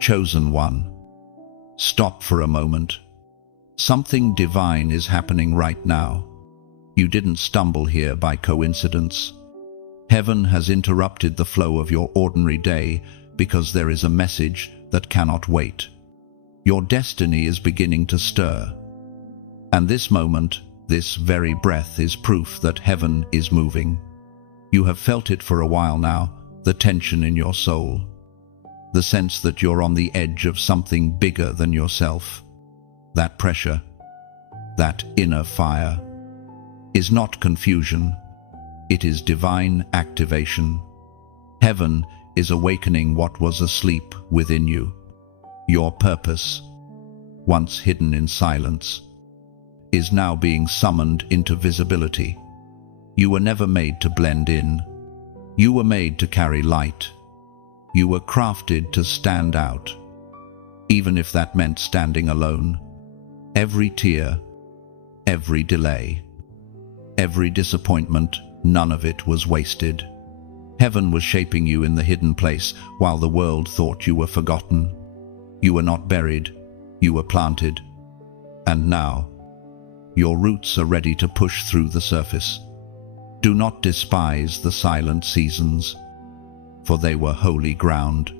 Chosen one. Stop for a moment. Something divine is happening right now. You didn't stumble here by coincidence. Heaven has interrupted the flow of your ordinary day because there is a message that cannot wait. Your destiny is beginning to stir. And this moment, this very breath, is proof that heaven is moving. You have felt it for a while now, the tension in your soul, the sense that you're on the edge of something bigger than yourself. That pressure, that inner fire, is not confusion. It is divine activation. Heaven is awakening what was asleep within you. Your purpose, once hidden in silence, is now being summoned into visibility. You were never made to blend in. You were made to carry light. You were crafted to stand out, even if that meant standing alone. Every tear, every delay, every disappointment, none of it was wasted. Heaven was shaping you in the hidden place while the world thought you were forgotten. You were not buried, you were planted. And now, your roots are ready to push through the surface. Do not despise the silent seasons, for they were holy ground.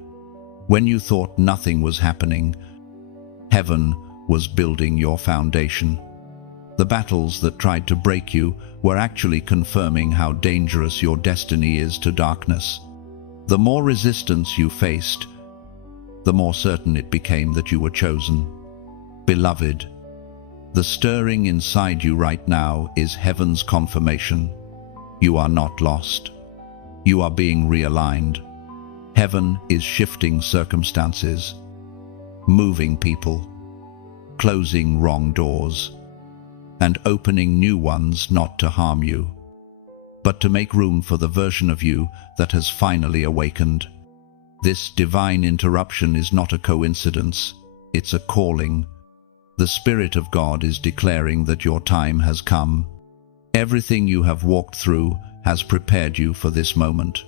When you thought nothing was happening, heaven was building your foundation. The battles that tried to break you were actually confirming how dangerous your destiny is to darkness. The more resistance you faced, the more certain it became that you were chosen. Beloved, the stirring inside you right now is heaven's confirmation. You are not lost. You are being realigned. Heaven is shifting circumstances, moving people, closing wrong doors, and opening new ones not to harm you, but to make room for the version of you that has finally awakened. This divine interruption is not a coincidence, it's a calling. The Spirit of God is declaring that your time has come. Everything you have walked through has prepared you for this moment.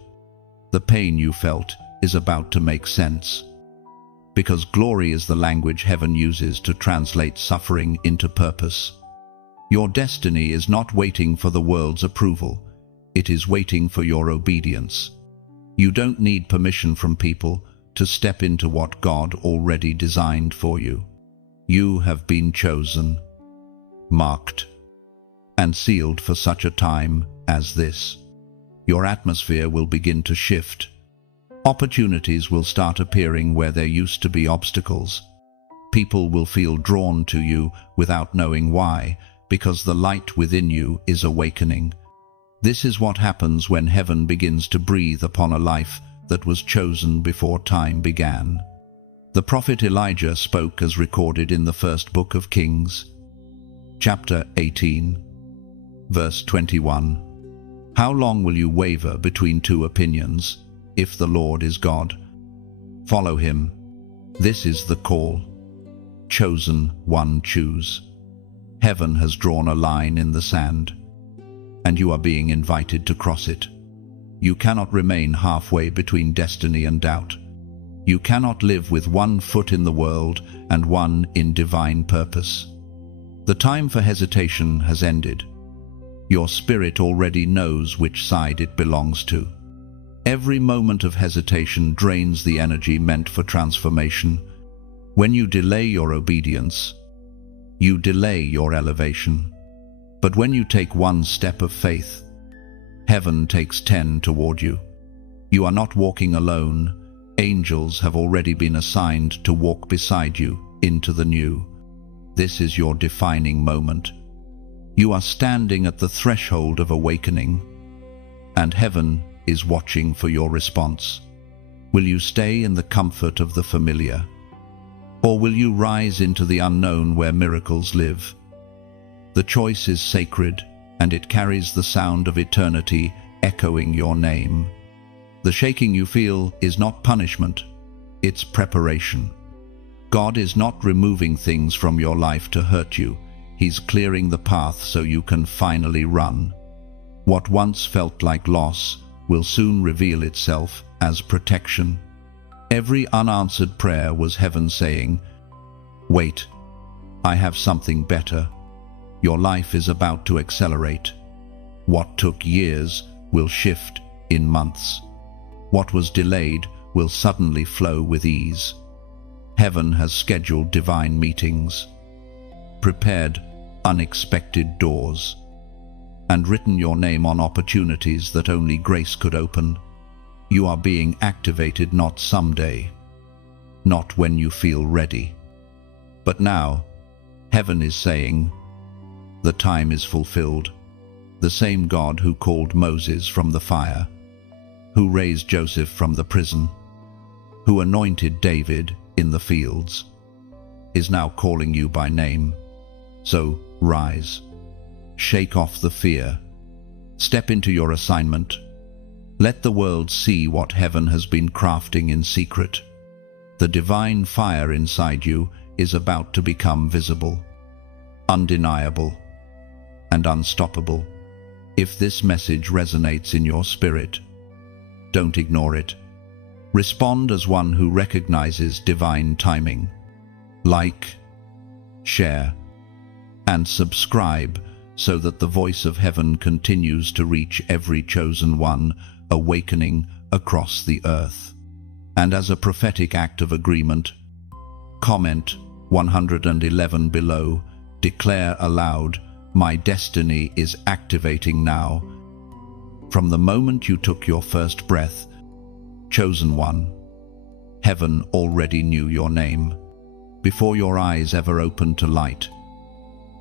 The pain you felt is about to make sense, because glory is the language heaven uses to translate suffering into purpose. Your destiny is not waiting for the world's approval. It is waiting for your obedience. You don't need permission from people to step into what God already designed for you. You have been chosen, marked, and sealed for such a time as this. Your atmosphere will begin to shift. Opportunities will start appearing where there used to be obstacles. People will feel drawn to you without knowing why, because the light within you is awakening. This is what happens when heaven begins to breathe upon a life that was chosen before time began. The prophet Elijah spoke as recorded in the first book of Kings, chapter 18, verse 21. How long will you waver between two opinions? If the Lord is God, follow him. This is the call. Chosen one, choose. Heaven has drawn a line in the sand, and you are being invited to cross it. You cannot remain halfway between destiny and doubt. You cannot live with one foot in the world and one in divine purpose. The time for hesitation has ended. Your spirit already knows which side it belongs to. Every moment of hesitation drains the energy meant for transformation. When you delay your obedience, you delay your elevation. But when you take one step of faith, heaven takes 10 toward you. You are not walking alone. Angels have already been assigned to walk beside you into the new. This is your defining moment. You are standing at the threshold of awakening, and heaven is watching for your response. Will you stay in the comfort of the familiar, or will you rise into the unknown where miracles live? The choice is sacred, and it carries the sound of eternity echoing your name. The shaking you feel is not punishment, it's preparation. God is not removing things from your life to hurt you. He's clearing the path so you can finally run. What once felt like loss will soon reveal itself as protection. Every unanswered prayer was heaven saying, "Wait, I have something better. Your life is about to accelerate. What took years will shift in months. What was delayed will suddenly flow with ease." Heaven has scheduled divine meetings, prepared unexpected doors, and written your name on opportunities that only grace could open. You are being activated not someday, not when you feel ready, but now. Heaven is saying, the time is fulfilled. The same God who called Moses from the fire, who raised Joseph from the prison, who anointed David in the fields, is now calling you by name. So rise, shake off the fear, step into your assignment. Let the world see what heaven has been crafting in secret. The divine fire inside you is about to become visible, undeniable, and unstoppable. If this message resonates in your spirit, don't ignore it. Respond as one who recognizes divine timing. Like, share, and subscribe so that the voice of heaven continues to reach every chosen one, awakening across the earth. And as a prophetic act of agreement, comment 111 below, declare aloud, "My destiny is activating now." From the moment you took your first breath, chosen one, heaven already knew your name. Before your eyes ever opened to light,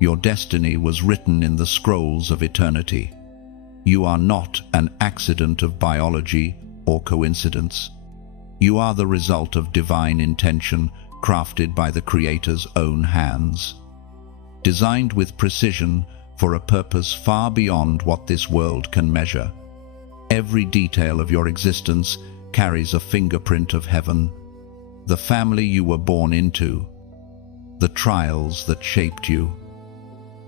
your destiny was written in the scrolls of eternity. You are not an accident of biology or coincidence. You are the result of divine intention crafted by the Creator's own hands, designed with precision for a purpose far beyond what this world can measure. Every detail of your existence carries a fingerprint of heaven. The family you were born into, the trials that shaped you,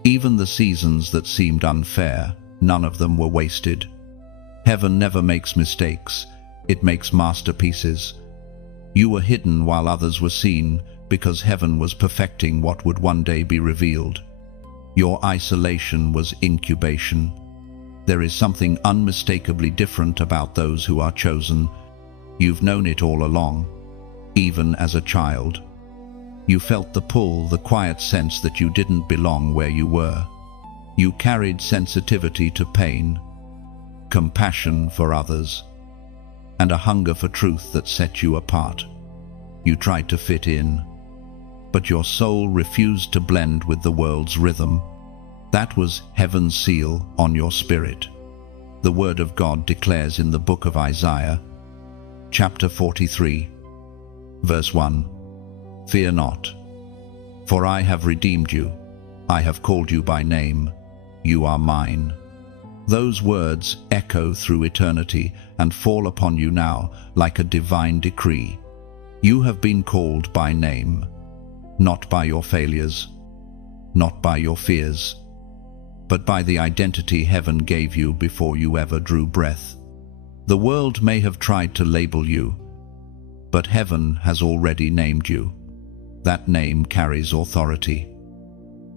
even the seasons that seemed unfair, none of them were wasted. Heaven never makes mistakes, it makes masterpieces. You were hidden while others were seen, because heaven was perfecting what would one day be revealed. Your isolation was incubation. There is something unmistakably different about those who are chosen. You've known it all along, even as a child. You felt the pull, the quiet sense that you didn't belong where you were. You carried sensitivity to pain, compassion for others, and a hunger for truth that set you apart. You tried to fit in, but your soul refused to blend with the world's rhythm. That was heaven's seal on your spirit. The Word of God declares in the book of Isaiah, chapter 43, verse 1, "Fear not, for I have redeemed you. I have called you by name. You are mine." Those words echo through eternity and fall upon you now like a divine decree. You have been called by name, not by your failures, not by your fears, but by the identity heaven gave you before you ever drew breath. The world may have tried to label you, but heaven has already named you. That name carries authority,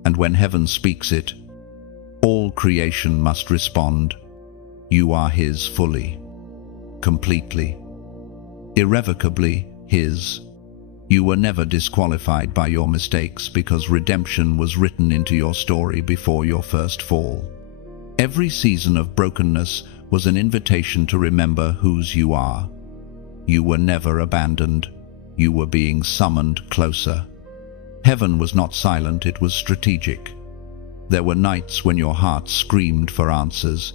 and when heaven speaks it, all creation must respond. You are His fully, completely, irrevocably His. You were never disqualified by your mistakes because redemption was written into your story before your first fall. Every season of brokenness was an invitation to remember whose you are. You were never abandoned. You were being summoned closer. Heaven was not silent, it was strategic. There were nights when your heart screamed for answers,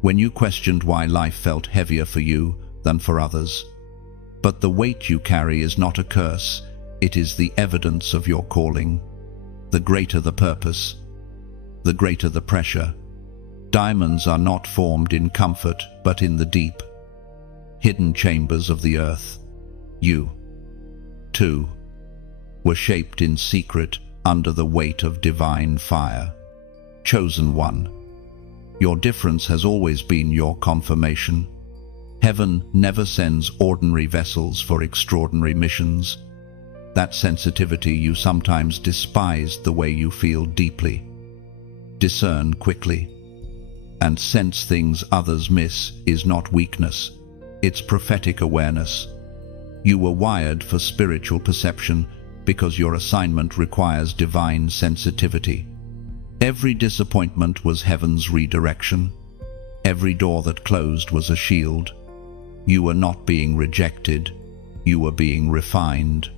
when you questioned why life felt heavier for you than for others. But the weight you carry is not a curse, it is the evidence of your calling. The greater the purpose, the greater the pressure. Diamonds are not formed in comfort, but in the deep, hidden chambers of the earth. You, too, were shaped in secret under the weight of divine fire. Chosen one, your difference has always been your confirmation. Heaven never sends ordinary vessels for extraordinary missions. That sensitivity you sometimes despise, the way you feel deeply, discern quickly, and sense things others miss, is not weakness, it's prophetic awareness. You were wired for spiritual perception because your assignment requires divine sensitivity. Every disappointment was heaven's redirection. Every door that closed was a shield. You were not being rejected, you were being refined.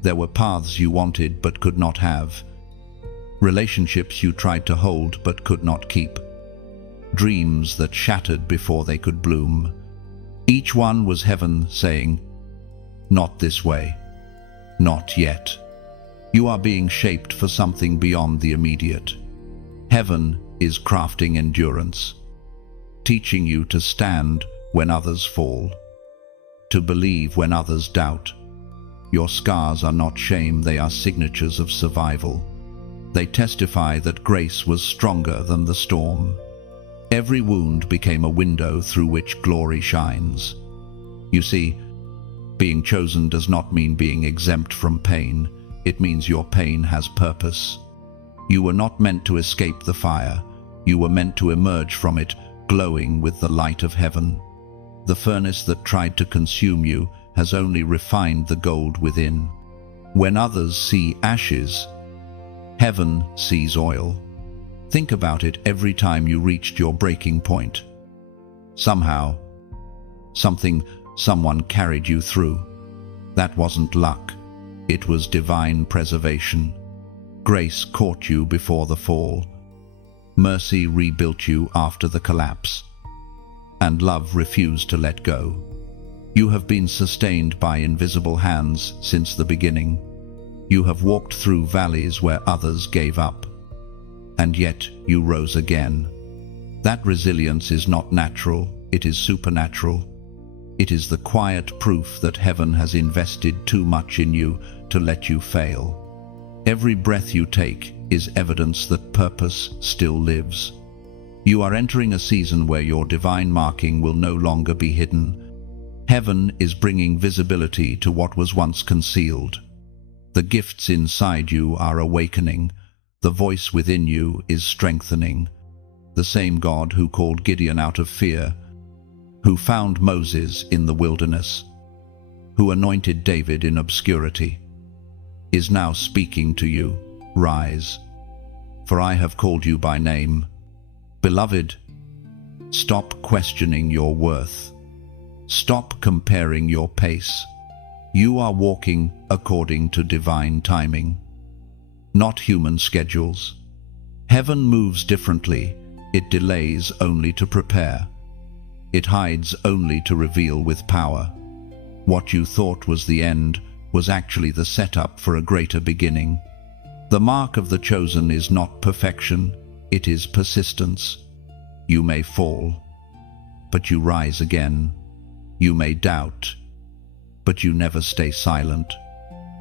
There were paths you wanted but could not have, relationships you tried to hold but could not keep, dreams that shattered before they could bloom. Each one was heaven saying, "Not this way, not yet." You are being shaped for something beyond the immediate. Heaven is crafting endurance, teaching you to stand when others fall, to believe when others doubt. Your scars are not shame, they are signatures of survival. They testify that grace was stronger than the storm. Every wound became a window through which glory shines. You see, being chosen does not mean being exempt from pain. It means your pain has purpose. You were not meant to escape the fire. You were meant to emerge from it, glowing with the light of heaven. The furnace that tried to consume you has only refined the gold within. When others see ashes, heaven sees oil. Think about it every time you reached your breaking point. Somehow, someone carried you through. That wasn't luck. It was divine preservation. Grace caught you before the fall. Mercy rebuilt you after the collapse. And love refused to let go. You have been sustained by invisible hands since the beginning. You have walked through valleys where others gave up. And yet you rose again. That resilience is not natural, it is supernatural. It is the quiet proof that heaven has invested too much in you to let you fail. Every breath you take is evidence that purpose still lives. You are entering a season where your divine marking will no longer be hidden. Heaven is bringing visibility to what was once concealed. The gifts inside you are awakening. The voice within you is strengthening. The same God who called Gideon out of fear, who found Moses in the wilderness, who anointed David in obscurity, is now speaking to you. Rise, for I have called you by name. Beloved, stop questioning your worth. Stop comparing your pace. You are walking according to divine timing, not human schedules. Heaven moves differently. It delays only to prepare. It hides only to reveal with power. What you thought was the end was actually the setup for a greater beginning. The mark of the chosen is not perfection, it is persistence. You may fall, but you rise again. You may doubt, but you never stay silent.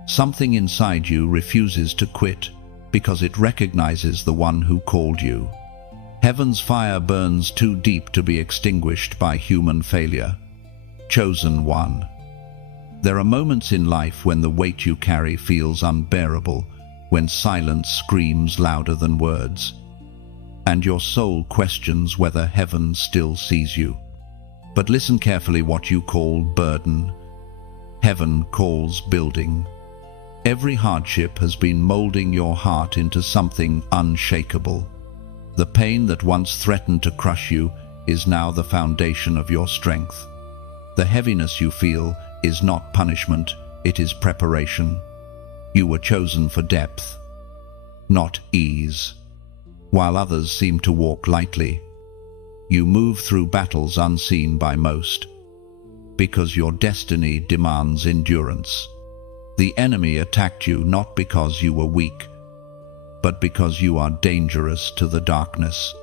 Something inside you refuses to quit because it recognizes the one who called you. Heaven's fire burns too deep to be extinguished by human failure. Chosen one. There are moments in life when the weight you carry feels unbearable, when silence screams louder than words, and your soul questions whether heaven still sees you. But listen carefully: what you call burden, heaven calls building. Every hardship has been molding your heart into something unshakable. The pain that once threatened to crush you is now the foundation of your strength. The heaviness you feel is not punishment, it is preparation. You were chosen for depth, not ease. While others seem to walk lightly, you move through battles unseen by most, because your destiny demands endurance. The enemy attacked you not because you were weak, but because you are dangerous to the darkness.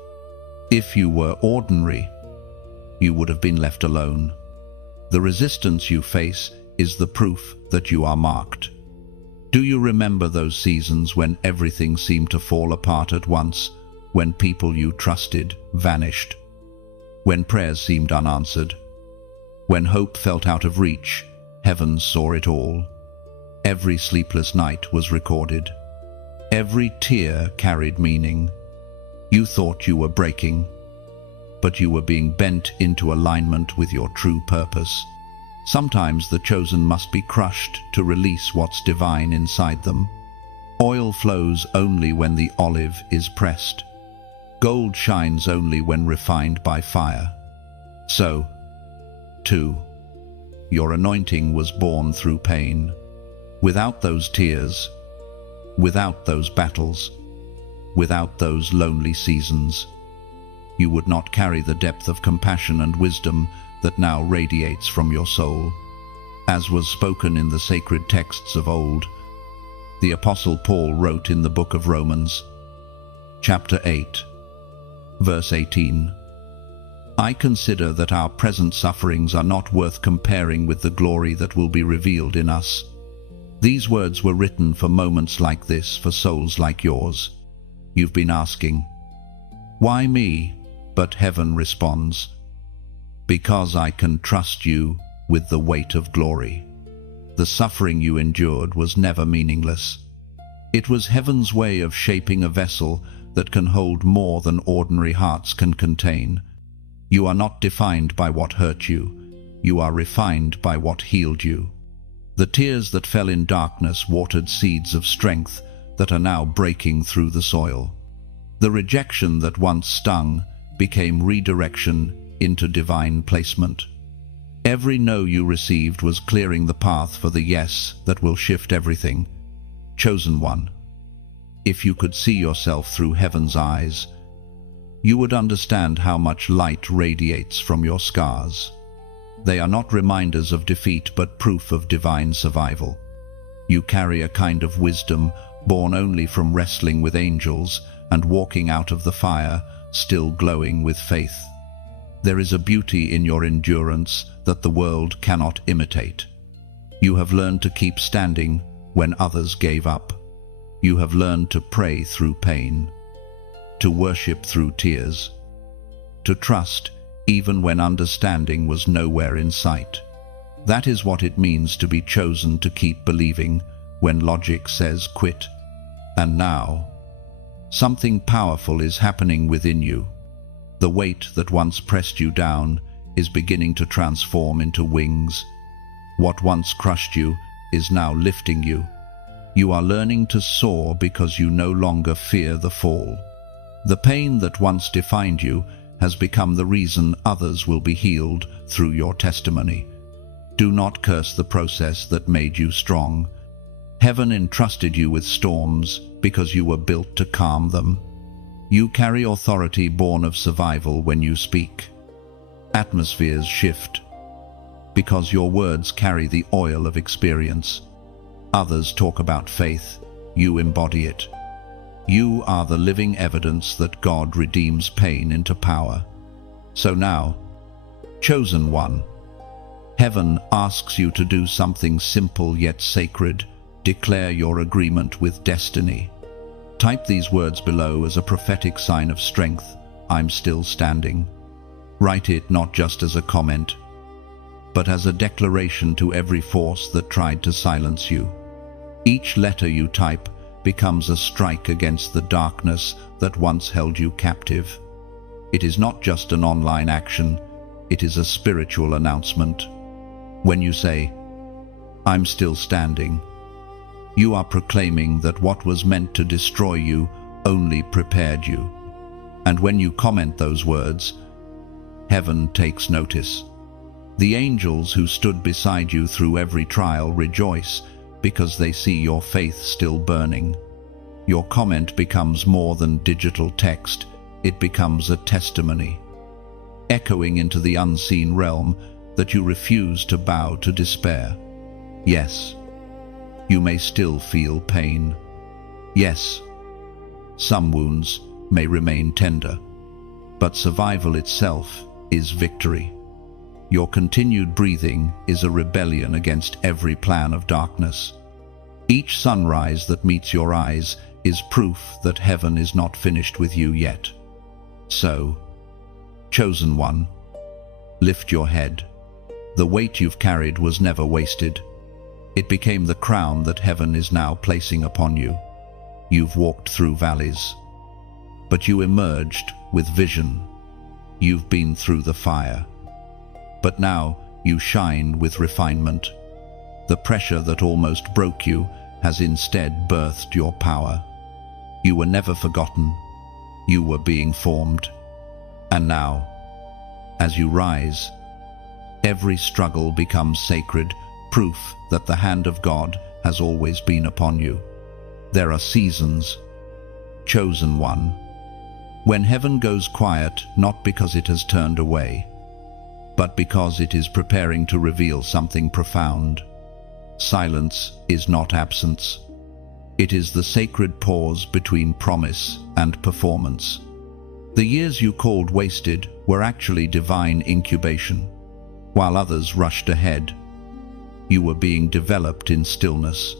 If you were ordinary, you would have been left alone. The resistance you face is the proof that you are marked. Do you remember those seasons when everything seemed to fall apart at once, when people you trusted vanished, when prayers seemed unanswered, When hope felt out of reach, heaven saw it all. Every sleepless night was recorded. Every tear carried meaning. You thought you were breaking, but you were being bent into alignment with your true purpose. Sometimes the chosen must be crushed to release what's divine inside them. Oil flows only when the olive is pressed. Gold shines only when refined by fire. So, too, your anointing was born through pain. Without those tears, without those battles, without those lonely seasons, you would not carry the depth of compassion and wisdom that now radiates from your soul. As was spoken in the sacred texts of old, the Apostle Paul wrote in the book of Romans, chapter 8, verse 18, "I consider that our present sufferings are not worth comparing with the glory that will be revealed in us." These words were written for moments like this, for souls like yours. You've been asking, "Why me?" But heaven responds, "Because I can trust you with the weight of glory." The suffering you endured was never meaningless. It was heaven's way of shaping a vessel that can hold more than ordinary hearts can contain. You are not defined by what hurt you. You are refined by what healed you. The tears that fell in darkness watered seeds of strength that are now breaking through the soil. The rejection that once stung became redirection into divine placement. Every no you received was clearing the path for the yes that will shift everything. Chosen one, if you could see yourself through heaven's eyes, you would understand how much light radiates from your scars. They are not reminders of defeat, but proof of divine survival. You carry a kind of wisdom born only from wrestling with angels and walking out of the fire, still glowing with faith. There is a beauty in your endurance that the world cannot imitate. You have learned to keep standing when others gave up. You have learned to pray through pain, to worship through tears, to trust even when understanding was nowhere in sight. That is what it means to be chosen to keep believing when logic says quit. And now, something powerful is happening within you. The weight that once pressed you down is beginning to transform into wings. What once crushed you is now lifting you. You are learning to soar because you no longer fear the fall. The pain that once defined you has become the reason others will be healed through your testimony. Do not curse the process that made you strong. Heaven entrusted you with storms because you were built to calm them. You carry authority born of survival when you speak. Atmospheres shift because your words carry the oil of experience. Others talk about faith, you embody it. You are the living evidence that God redeems pain into power. So now, chosen one, heaven asks you to do something simple yet sacred. Declare your agreement with destiny. Type these words below as a prophetic sign of strength. I'm still standing. Write it not just as a comment, but as a declaration to every force that tried to silence you. Each letter you type becomes a strike against the darkness that once held you captive. It is not just an online action, it is a spiritual announcement. When you say, "I'm still standing," you are proclaiming that what was meant to destroy you only prepared you. And when you comment those words, heaven takes notice. The angels who stood beside you through every trial rejoice because they see your faith still burning. Your comment becomes more than digital text, it becomes a testimony, echoing into the unseen realm that you refuse to bow to despair. Yes, you may still feel pain. Yes, some wounds may remain tender, but survival itself is victory. Your continued breathing is a rebellion against every plan of darkness. Each sunrise that meets your eyes is proof that heaven is not finished with you yet. So, chosen one, lift your head. The weight you've carried was never wasted. It became the crown that heaven is now placing upon you. You've walked through valleys, but you emerged with vision. You've been through the fire, but now you shine with refinement. The pressure that almost broke you has instead birthed your power. You were never forgotten. You were being formed. And now, as you rise, every struggle becomes sacred, proof that the hand of God has always been upon you. There are seasons, chosen one, when heaven goes quiet, not because it has turned away, but because it is preparing to reveal something profound. Silence is not absence. It is the sacred pause between promise and performance. The years you called wasted were actually divine incubation. While others rushed ahead, you were being developed in stillness.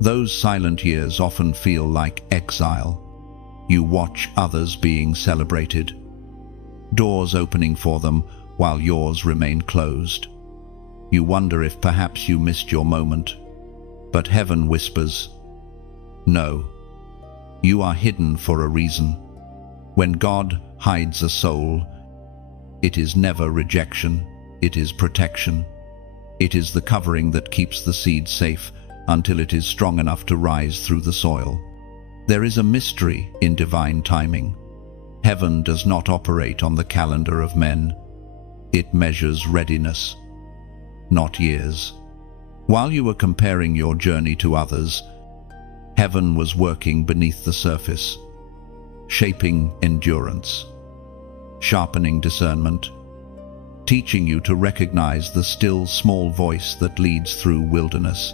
Those silent years often feel like exile. You watch others being celebrated, doors opening for them while yours remain closed. You wonder if perhaps you missed your moment, but heaven whispers, "No, you are hidden for a reason." When God hides a soul, it is never rejection, it is protection. It is the covering that keeps the seed safe until it is strong enough to rise through the soil. There is a mystery in divine timing. Heaven does not operate on the calendar of men. It measures readiness, not years. While you were comparing your journey to others, heaven was working beneath the surface, shaping endurance, sharpening discernment, teaching you to recognize the still small voice that leads through wilderness.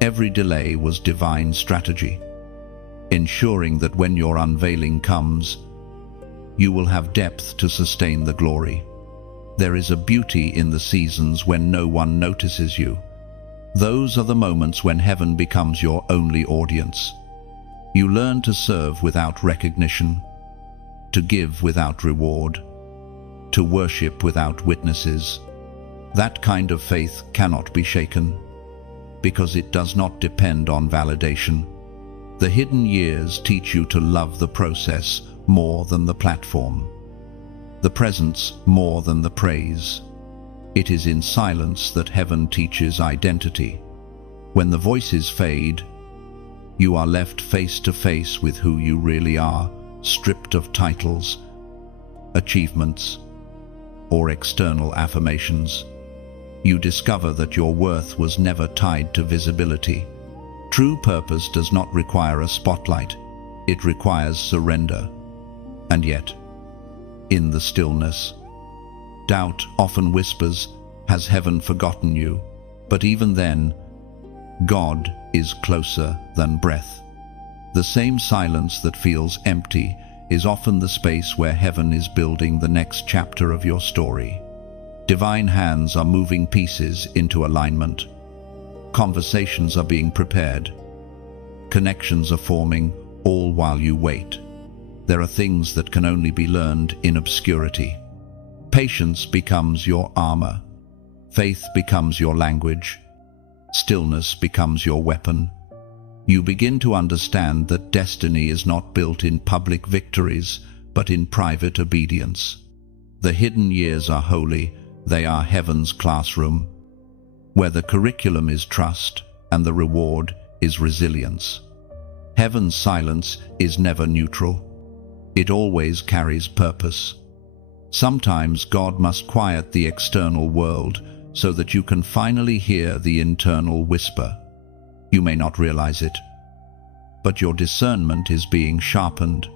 Every delay was divine strategy, ensuring that when your unveiling comes, you will have depth to sustain the glory. There is a beauty in the seasons when no one notices you. Those are the moments when heaven becomes your only audience. You learn to serve without recognition, to give without reward, to worship without witnesses. That kind of faith cannot be shaken, because it does not depend on validation. The hidden years teach you to love the process more than the platform, the presence more than the praise. It is in silence that heaven teaches identity. When the voices fade, you are left face to face with who you really are, stripped of titles, achievements, or external affirmations. You discover that your worth was never tied to visibility. True purpose does not require a spotlight, it requires surrender. And yet, in the stillness, doubt often whispers, "Has heaven forgotten you?" But even then, God is closer than breath. The same silence that feels empty is often the space where heaven is building the next chapter of your story. Divine hands are moving pieces into alignment. Conversations are being prepared. Connections are forming, all while you wait. There are things that can only be learned in obscurity. Patience becomes your armor. Faith becomes your language. Stillness becomes your weapon. You begin to understand that destiny is not built in public victories, but in private obedience. The hidden years are holy. They are heaven's classroom, where the curriculum is trust and the reward is resilience. Heaven's silence is never neutral. It always carries purpose. Sometimes God must quiet the external world so that you can finally hear the internal whisper. You may not realize it, but your discernment is being sharpened.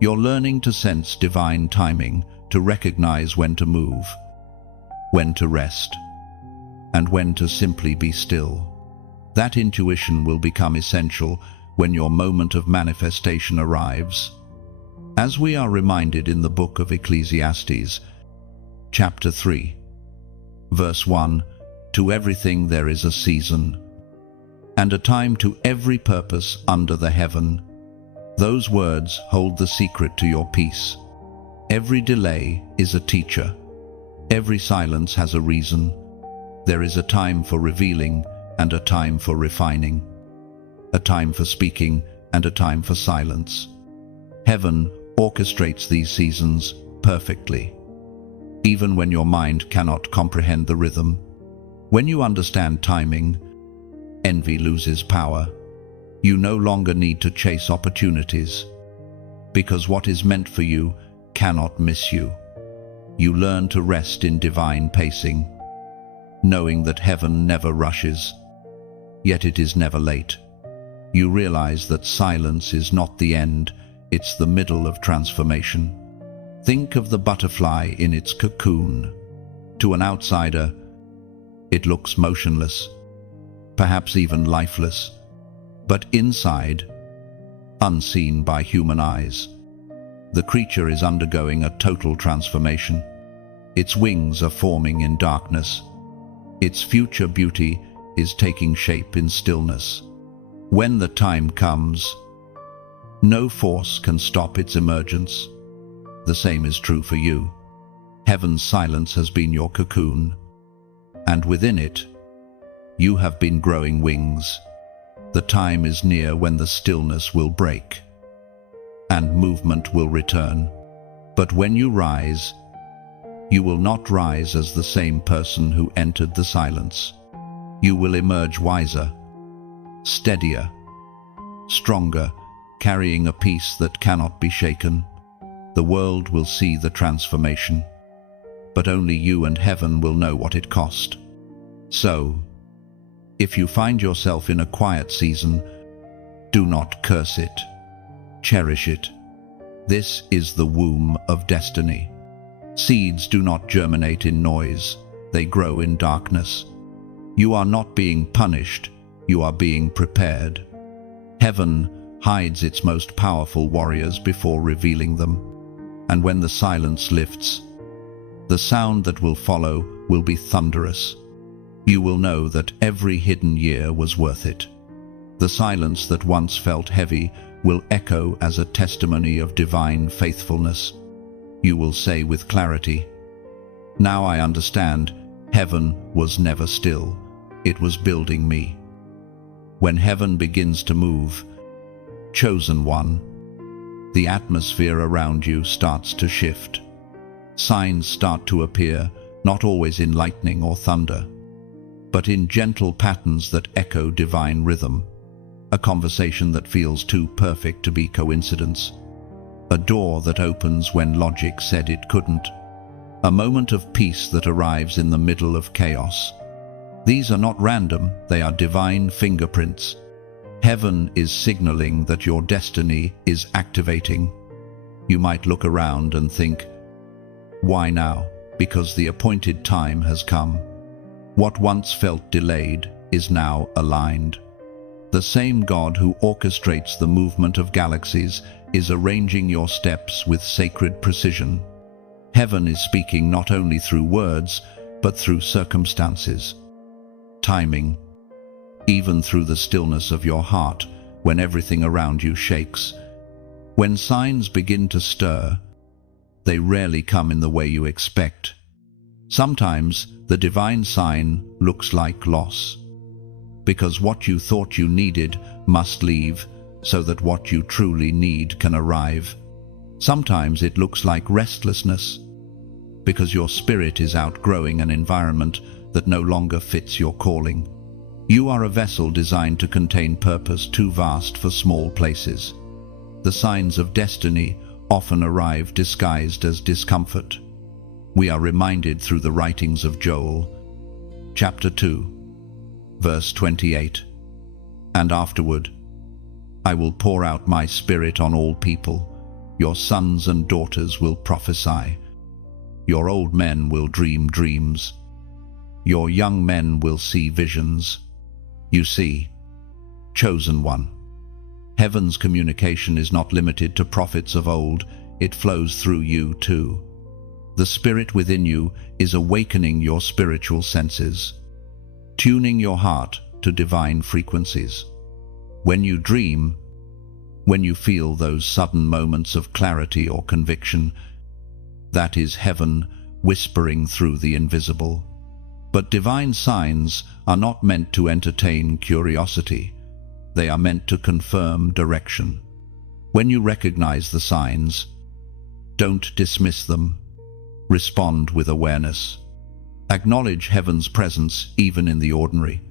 You're learning to sense divine timing, to recognize when to move, when to rest, and when to simply be still. That intuition will become essential when your moment of manifestation arrives. As we are reminded in the book of Ecclesiastes, chapter 3, verse 1, "To everything there is a season, and a time to every purpose under the heaven." Those words hold the secret to your peace. Every delay is a teacher. Every silence has a reason, There is a time for revealing and a time for refining, a time for speaking and a time for silence. Heaven orchestrates these seasons perfectly, even when your mind cannot comprehend the rhythm. When you understand timing, envy loses power. You no longer need to chase opportunities, because what is meant for you cannot miss you. You learn to rest in divine pacing, knowing that heaven never rushes, yet it is never late. You realize that silence is not the end, it's the middle of transformation. Think of the butterfly in its cocoon. To an outsider, it looks motionless, perhaps even lifeless. But inside, unseen by human eyes, the creature is undergoing a total transformation. Its wings are forming in darkness. Its future beauty is taking shape in stillness. When the time comes, no force can stop its emergence. The same is true for you. Heaven's silence has been your cocoon, and within it, you have been growing wings. The time is near when the stillness will break, and movement will return. But when you rise, you will not rise as the same person who entered the silence. You will emerge wiser, steadier, stronger, carrying a peace that cannot be shaken. The world will see the transformation, but only you and heaven will know what it cost. So, if you find yourself in a quiet season, do not curse it. Cherish it. This is the womb of destiny. Seeds do not germinate in noise, they grow in darkness. You are not being punished, you are being prepared. Heaven hides its most powerful warriors before revealing them. And when the silence lifts, the sound that will follow will be thunderous. You will know that every hidden year was worth it. The silence that once felt heavy will echo as a testimony of divine faithfulness. You will say with clarity, "Now I understand, heaven was never still, it was building me." When heaven begins to move, chosen one, the atmosphere around you starts to shift. Signs start to appear, not always in lightning or thunder, but in gentle patterns that echo divine rhythm. A conversation that feels too perfect to be coincidence. A door that opens when logic said it couldn't. A moment of peace that arrives in the middle of chaos. These are not random, they are divine fingerprints. Heaven is signaling that your destiny is activating. You might look around and think, why now? Because the appointed time has come. What once felt delayed is now aligned. The same God who orchestrates the movement of galaxies is arranging your steps with sacred precision. Heaven is speaking not only through words, but through circumstances. Timing, even through the stillness of your heart, when everything around you shakes. When signs begin to stir, they rarely come in the way you expect. Sometimes the divine sign looks like loss, because what you thought you needed must leave so that what you truly need can arrive. Sometimes it looks like restlessness, because your spirit is outgrowing an environment that no longer fits your calling. You are a vessel designed to contain purpose too vast for small places. The signs of destiny often arrive disguised as discomfort. We are reminded through the writings of Joel, chapter 2, verse 28. And afterward, I will pour out my spirit on all people. Your sons and daughters will prophesy. Your old men will dream dreams. Your young men will see visions. You see, chosen one. Heaven's communication is not limited to prophets of old, it flows through you too. The spirit within you is awakening your spiritual senses, tuning your heart to divine frequencies. When you dream, when you feel those sudden moments of clarity or conviction, that is heaven whispering through the invisible. But divine signs are not meant to entertain curiosity. They are meant to confirm direction. When you recognize the signs, don't dismiss them. Respond with awareness. Acknowledge heaven's presence even in the ordinary.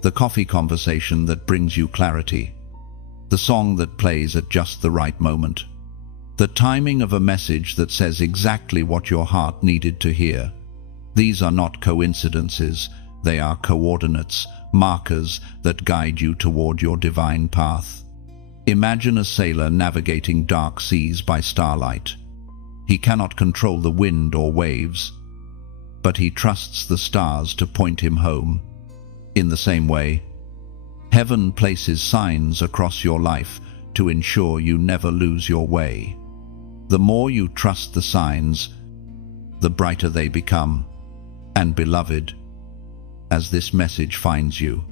The coffee conversation that brings you clarity. The song that plays at just the right moment. The timing of a message that says exactly what your heart needed to hear. These are not coincidences, they are coordinates, markers that guide you toward your divine path. Imagine a sailor navigating dark seas by starlight. He cannot control the wind or waves, but he trusts the stars to point him home. In the same way, heaven places signs across your life to ensure you never lose your way. The more you trust the signs, the brighter they become. And beloved, as this message finds you,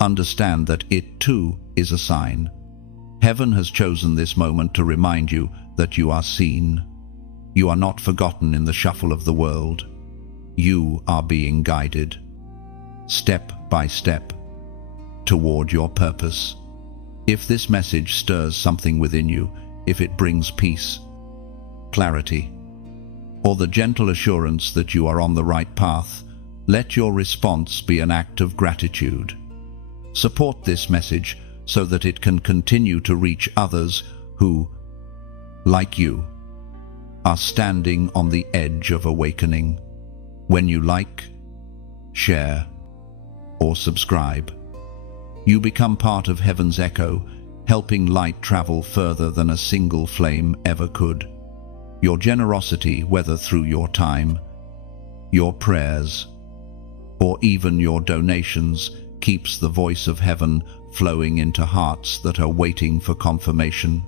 understand that it too is a sign. Heaven has chosen this moment to remind you that you are seen. You are not forgotten in the shuffle of the world. You are being guided, step by step, toward your purpose. If this message stirs something within you, if it brings peace, clarity, or the gentle assurance that you are on the right path, let your response be an act of gratitude. Support this message so that it can continue to reach others who, like you, are standing on the edge of awakening. When you like, share, or subscribe, you become part of heaven's echo, helping light travel further than a single flame ever could. Your generosity, whether through your time, your prayers, or even your donations, keeps the voice of heaven flowing into hearts that are waiting for confirmation.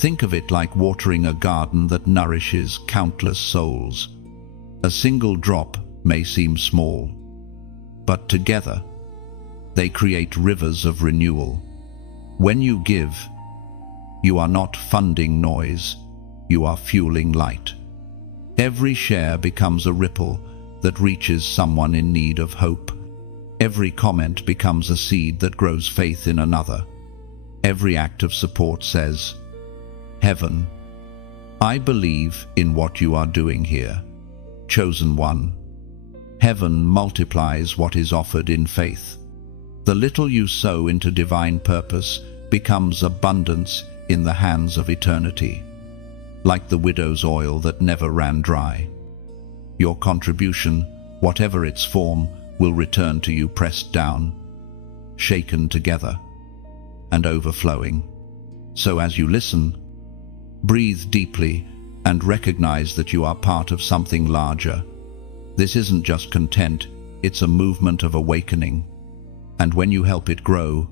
Think of it like watering a garden that nourishes countless souls. A single drop may seem small, but together they create rivers of renewal. When you give, you are not funding noise, you are fueling light. Every share becomes a ripple that reaches someone in need of hope. Every comment becomes a seed that grows faith in another. Every act of support says, Heaven, I believe in what you are doing here. Chosen one. Heaven multiplies what is offered in faith. The little you sow into divine purpose becomes abundance in the hands of eternity, like the widow's oil that never ran dry. Your contribution, whatever its form, will return to you pressed down, shaken together, and overflowing. So as you listen, breathe deeply and recognize that you are part of something larger. This isn't just content, it's a movement of awakening. And when you help it grow,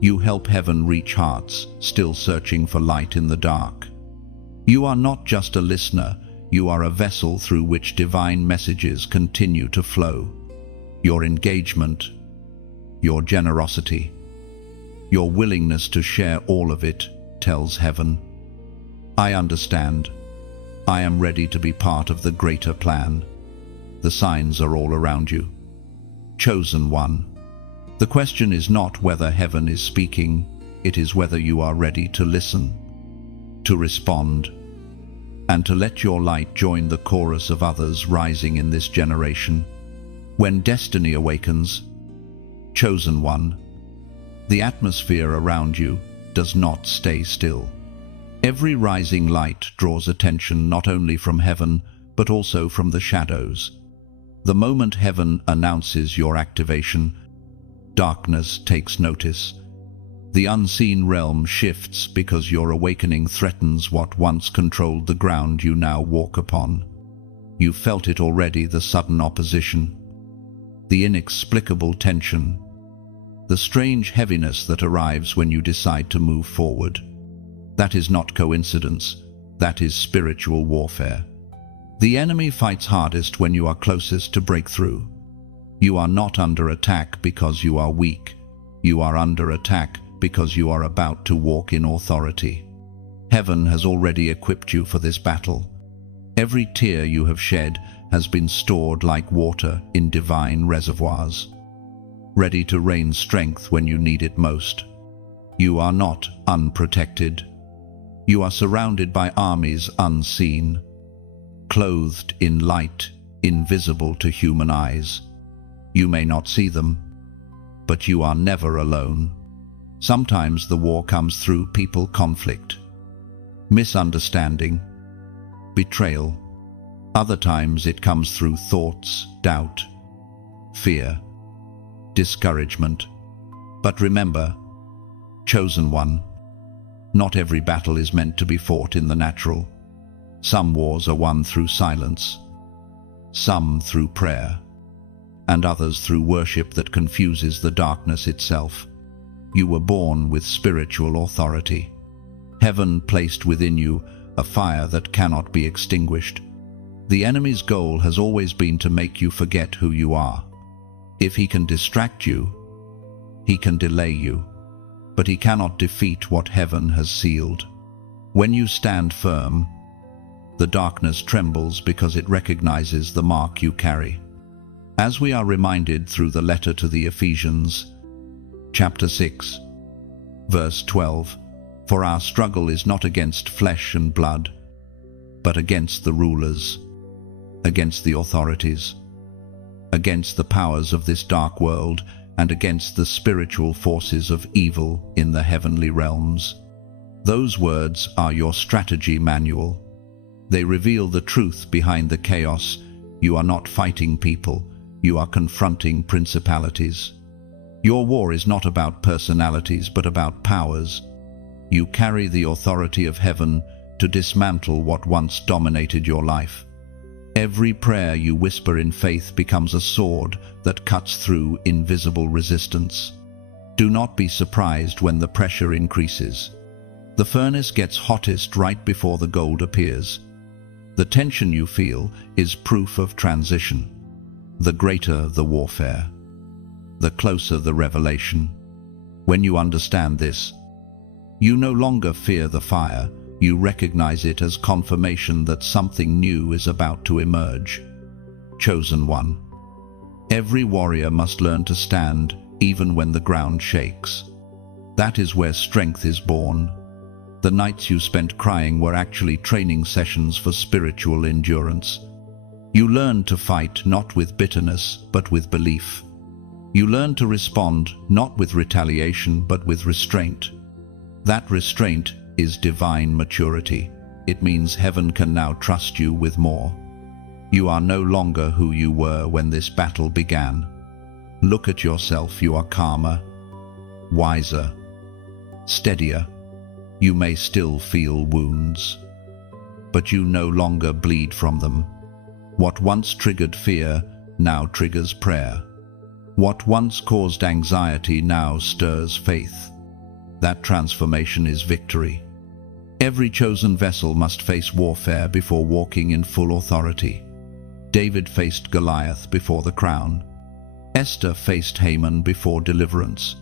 you help heaven reach hearts still searching for light in the dark. You are not just a listener, you are a vessel through which divine messages continue to flow. Your engagement, your generosity, your willingness to share all of it tells heaven, I understand. I am ready to be part of the greater plan. The signs are all around you. Chosen one. The question is not whether heaven is speaking, it is whether you are ready to listen, to respond, and to let your light join the chorus of others rising in this generation. When destiny awakens, chosen one, the atmosphere around you does not stay still. Every rising light draws attention not only from heaven, but also from the shadows. The moment heaven announces your activation, darkness takes notice. The unseen realm shifts because your awakening threatens what once controlled the ground you now walk upon. You felt it already, the sudden opposition, the inexplicable tension, the strange heaviness that arrives when you decide to move forward. That is not coincidence, that is spiritual warfare. The enemy fights hardest when you are closest to breakthrough. You are not under attack because you are weak. You are under attack because you are about to walk in authority. Heaven has already equipped you for this battle. Every tear you have shed has been stored like water in divine reservoirs, ready to rain strength when you need it most. You are not unprotected. You are surrounded by armies unseen, clothed in light invisible to human eyes. You may not see them, but you are never alone. Sometimes the war comes through people conflict, misunderstanding, betrayal. Other times it comes through thoughts, doubt, fear, discouragement. But remember, chosen one, not every battle is meant to be fought in the natural. Some wars are won through silence, some through prayer, and others through worship that confuses the darkness itself. You were born with spiritual authority. Heaven placed within you a fire that cannot be extinguished. The enemy's goal has always been to make you forget who you are. If he can distract you, he can delay you, but he cannot defeat what heaven has sealed. When you stand firm, the darkness trembles because it recognizes the mark you carry. As we are reminded through the letter to the Ephesians, chapter 6, verse 12, "For our struggle is not against flesh and blood, but against the rulers, against the authorities, against the powers of this dark world, and against the spiritual forces of evil in the heavenly realms." Those words are your strategy manual. They reveal the truth behind the chaos. You are not fighting people, you are confronting principalities. Your war is not about personalities, but about powers. You carry the authority of heaven to dismantle what once dominated your life. Every prayer you whisper in faith becomes a sword that cuts through invisible resistance. Do not be surprised when the pressure increases. The furnace gets hottest right before the gold appears. The tension you feel is proof of transition. The greater the warfare, the closer the revelation. When you understand this, you no longer fear the fire. You recognize it as confirmation that something new is about to emerge. Chosen one. Every warrior must learn to stand even when the ground shakes. That is where strength is born. The nights you spent crying were actually training sessions for spiritual endurance. You learn to fight not with bitterness, but with belief. You learn to respond not with retaliation, but with restraint. That restraint is divine maturity. It means heaven can now trust you with more. You are no longer who you were when this battle began. Look at yourself. You are calmer, wiser, steadier. You may still feel wounds, but you no longer bleed from them. What once triggered fear now triggers prayer. What once caused anxiety now stirs faith. That transformation is victory. Every chosen vessel must face warfare before walking in full authority. David faced Goliath before the crown. Esther faced Haman before deliverance.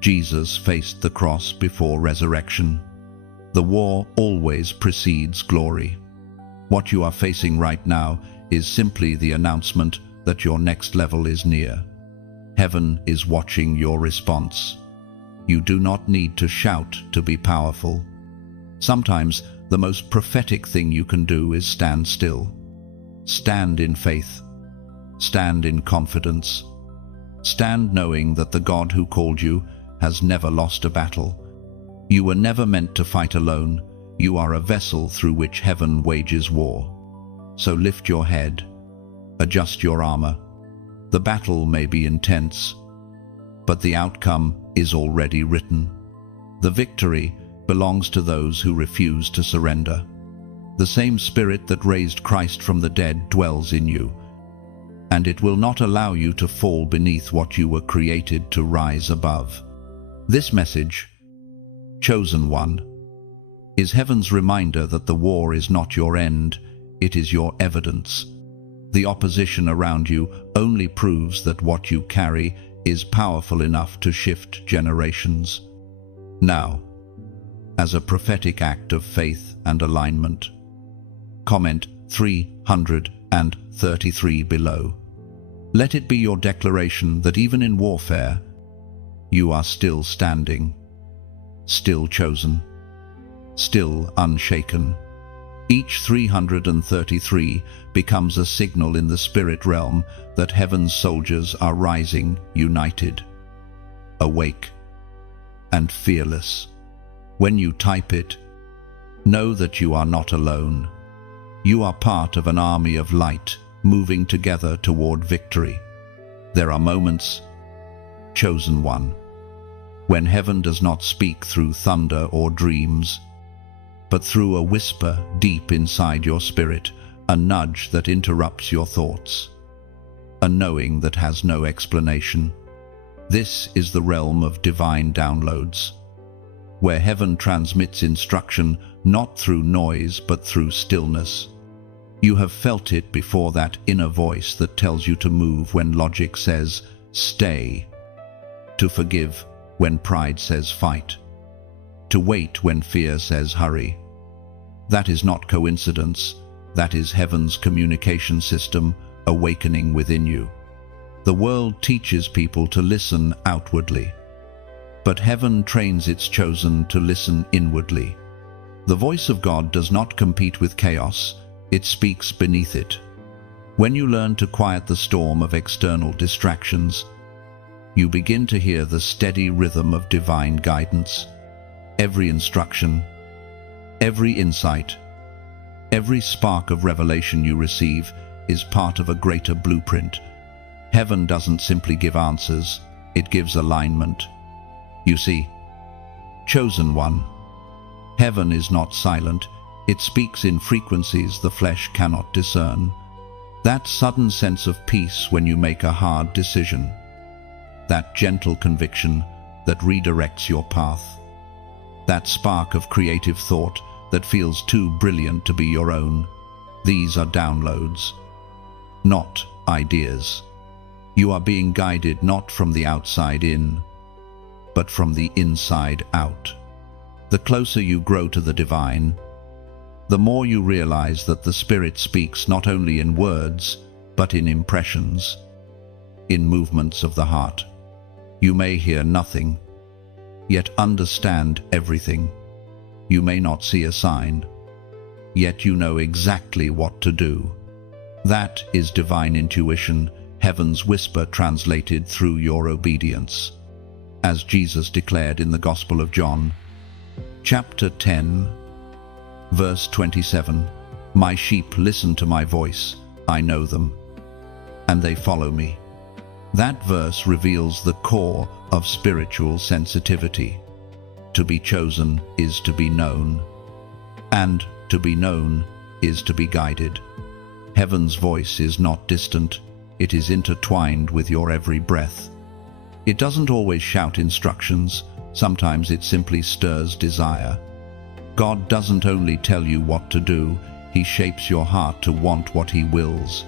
Jesus faced the cross before resurrection. The war always precedes glory. What you are facing right now is simply the announcement that your next level is near. Heaven is watching your response. You do not need to shout to be powerful. Sometimes the most prophetic thing you can do is stand still. Stand in faith. Stand in confidence. Stand knowing that the God who called you has never lost a battle. You were never meant to fight alone. You are a vessel through which heaven wages war. So lift your head. Adjust your armor. The battle may be intense, but the outcome is already written. The victory belongs to those who refuse to surrender. The same Spirit that raised Christ from the dead dwells in you, and it will not allow you to fall beneath what you were created to rise above. This message, Chosen One, is heaven's reminder that the war is not your end, it is your evidence. The opposition around you only proves that what you carry is powerful enough to shift generations. Now, as a prophetic act of faith and alignment, comment 300 and 33 below. Let it be your declaration that even in warfare, you are still standing, still chosen, still unshaken. Each 333 becomes a signal in the spirit realm that heaven's soldiers are rising, united, awake, and fearless. When you type it, know that you are not alone. You are part of an army of light moving together toward victory. There are moments, chosen one, when heaven does not speak through thunder or dreams, but through a whisper deep inside your spirit, a nudge that interrupts your thoughts, a knowing that has no explanation. This is the realm of divine downloads, where heaven transmits instruction not through noise but through stillness. You have felt it before, that inner voice that tells you to move when logic says stay, to forgive when pride says fight, to wait when fear says hurry. That is not coincidence. That is heaven's communication system awakening within you. The world teaches people to listen outwardly, but heaven trains its chosen to listen inwardly. The voice of God does not compete with chaos, it speaks beneath it. When you learn to quiet the storm of external distractions, you begin to hear the steady rhythm of divine guidance. Every instruction, every insight, every spark of revelation you receive is part of a greater blueprint. Heaven doesn't simply give answers, it gives alignment. You see, chosen one, heaven is not silent, it speaks in frequencies the flesh cannot discern. That sudden sense of peace when you make a hard decision, that gentle conviction that redirects your path, that spark of creative thought that feels too brilliant to be your own. These are downloads, not ideas. You are being guided not from the outside in, but from the inside out. The closer you grow to the divine, the more you realize that the Spirit speaks not only in words, but in impressions, in movements of the heart. You may hear nothing, yet understand everything. You may not see a sign, yet you know exactly what to do. That is divine intuition, heaven's whisper translated through your obedience. As Jesus declared in the Gospel of John, chapter 10, verse 27, "My sheep listen to my voice, I know them, and they follow me." That verse reveals the core of spiritual sensitivity. To be chosen is to be known, and to be known is to be guided. Heaven's voice is not distant, it is intertwined with your every breath. It doesn't always shout instructions, sometimes it simply stirs desire. God doesn't only tell you what to do, He shapes your heart to want what He wills.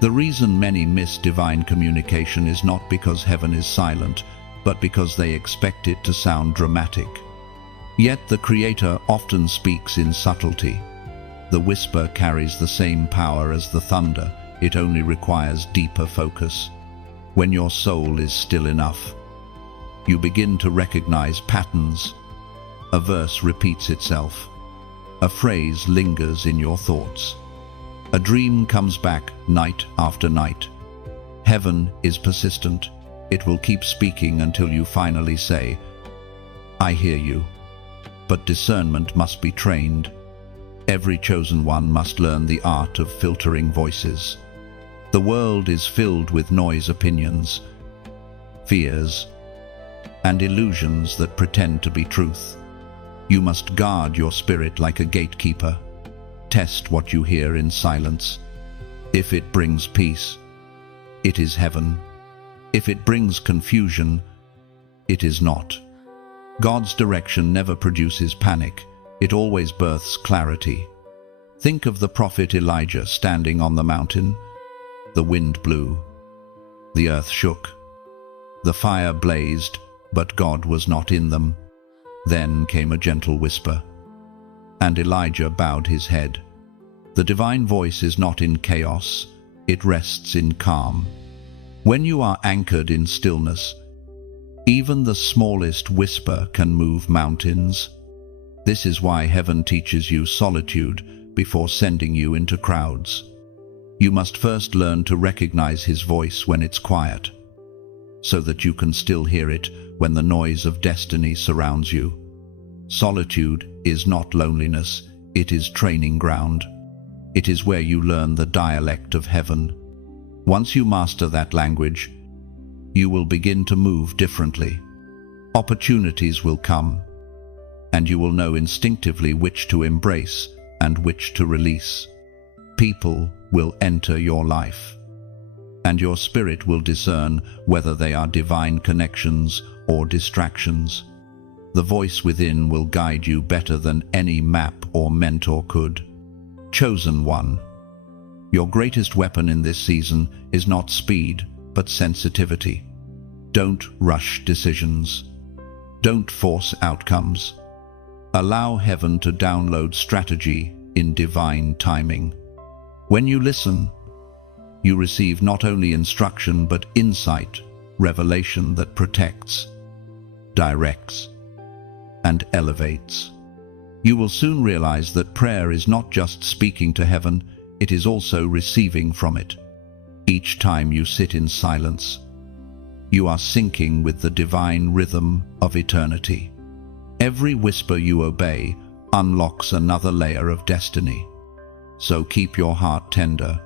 The reason many miss divine communication is not because heaven is silent, but because they expect it to sound dramatic. Yet the Creator often speaks in subtlety. The whisper carries the same power as the thunder, it only requires deeper focus. When your soul is still enough, you begin to recognize patterns. A verse repeats itself. A phrase lingers in your thoughts. A dream comes back night after night. Heaven is persistent. It will keep speaking until you finally say, "I hear you." But discernment must be trained. Every chosen one must learn the art of filtering voices. The world is filled with noise, opinions, fears, and illusions that pretend to be truth. You must guard your spirit like a gatekeeper. Test what you hear in silence. If it brings peace, it is heaven. If it brings confusion, it is not. God's direction never produces panic. It always births clarity. Think of the prophet Elijah standing on the mountain. The wind blew. The earth shook. The fire blazed, but God was not in them. Then came a gentle whisper, and Elijah bowed his head. The divine voice is not in chaos, it rests in calm. When you are anchored in stillness, even the smallest whisper can move mountains. This is why heaven teaches you solitude before sending you into crowds. You must first learn to recognize his voice when it's quiet, so that you can still hear it when the noise of destiny surrounds you. Solitude is not loneliness, it is training ground. It is where you learn the dialect of heaven. Once you master that language, you will begin to move differently. Opportunities will come, and you will know instinctively which to embrace and which to release. People will enter your life, and your spirit will discern whether they are divine connections or distractions. The voice within will guide you better than any map or mentor could. Chosen one. Your greatest weapon in this season is not speed, but sensitivity. Don't rush decisions. Don't force outcomes. Allow heaven to download strategy in divine timing. When you listen, you receive not only instruction but insight, revelation that protects, directs, and elevates. You will soon realize that prayer is not just speaking to heaven, it is also receiving from it. Each time you sit in silence, you are syncing with the divine rhythm of eternity. Every whisper you obey unlocks another layer of destiny. So keep your heart tender.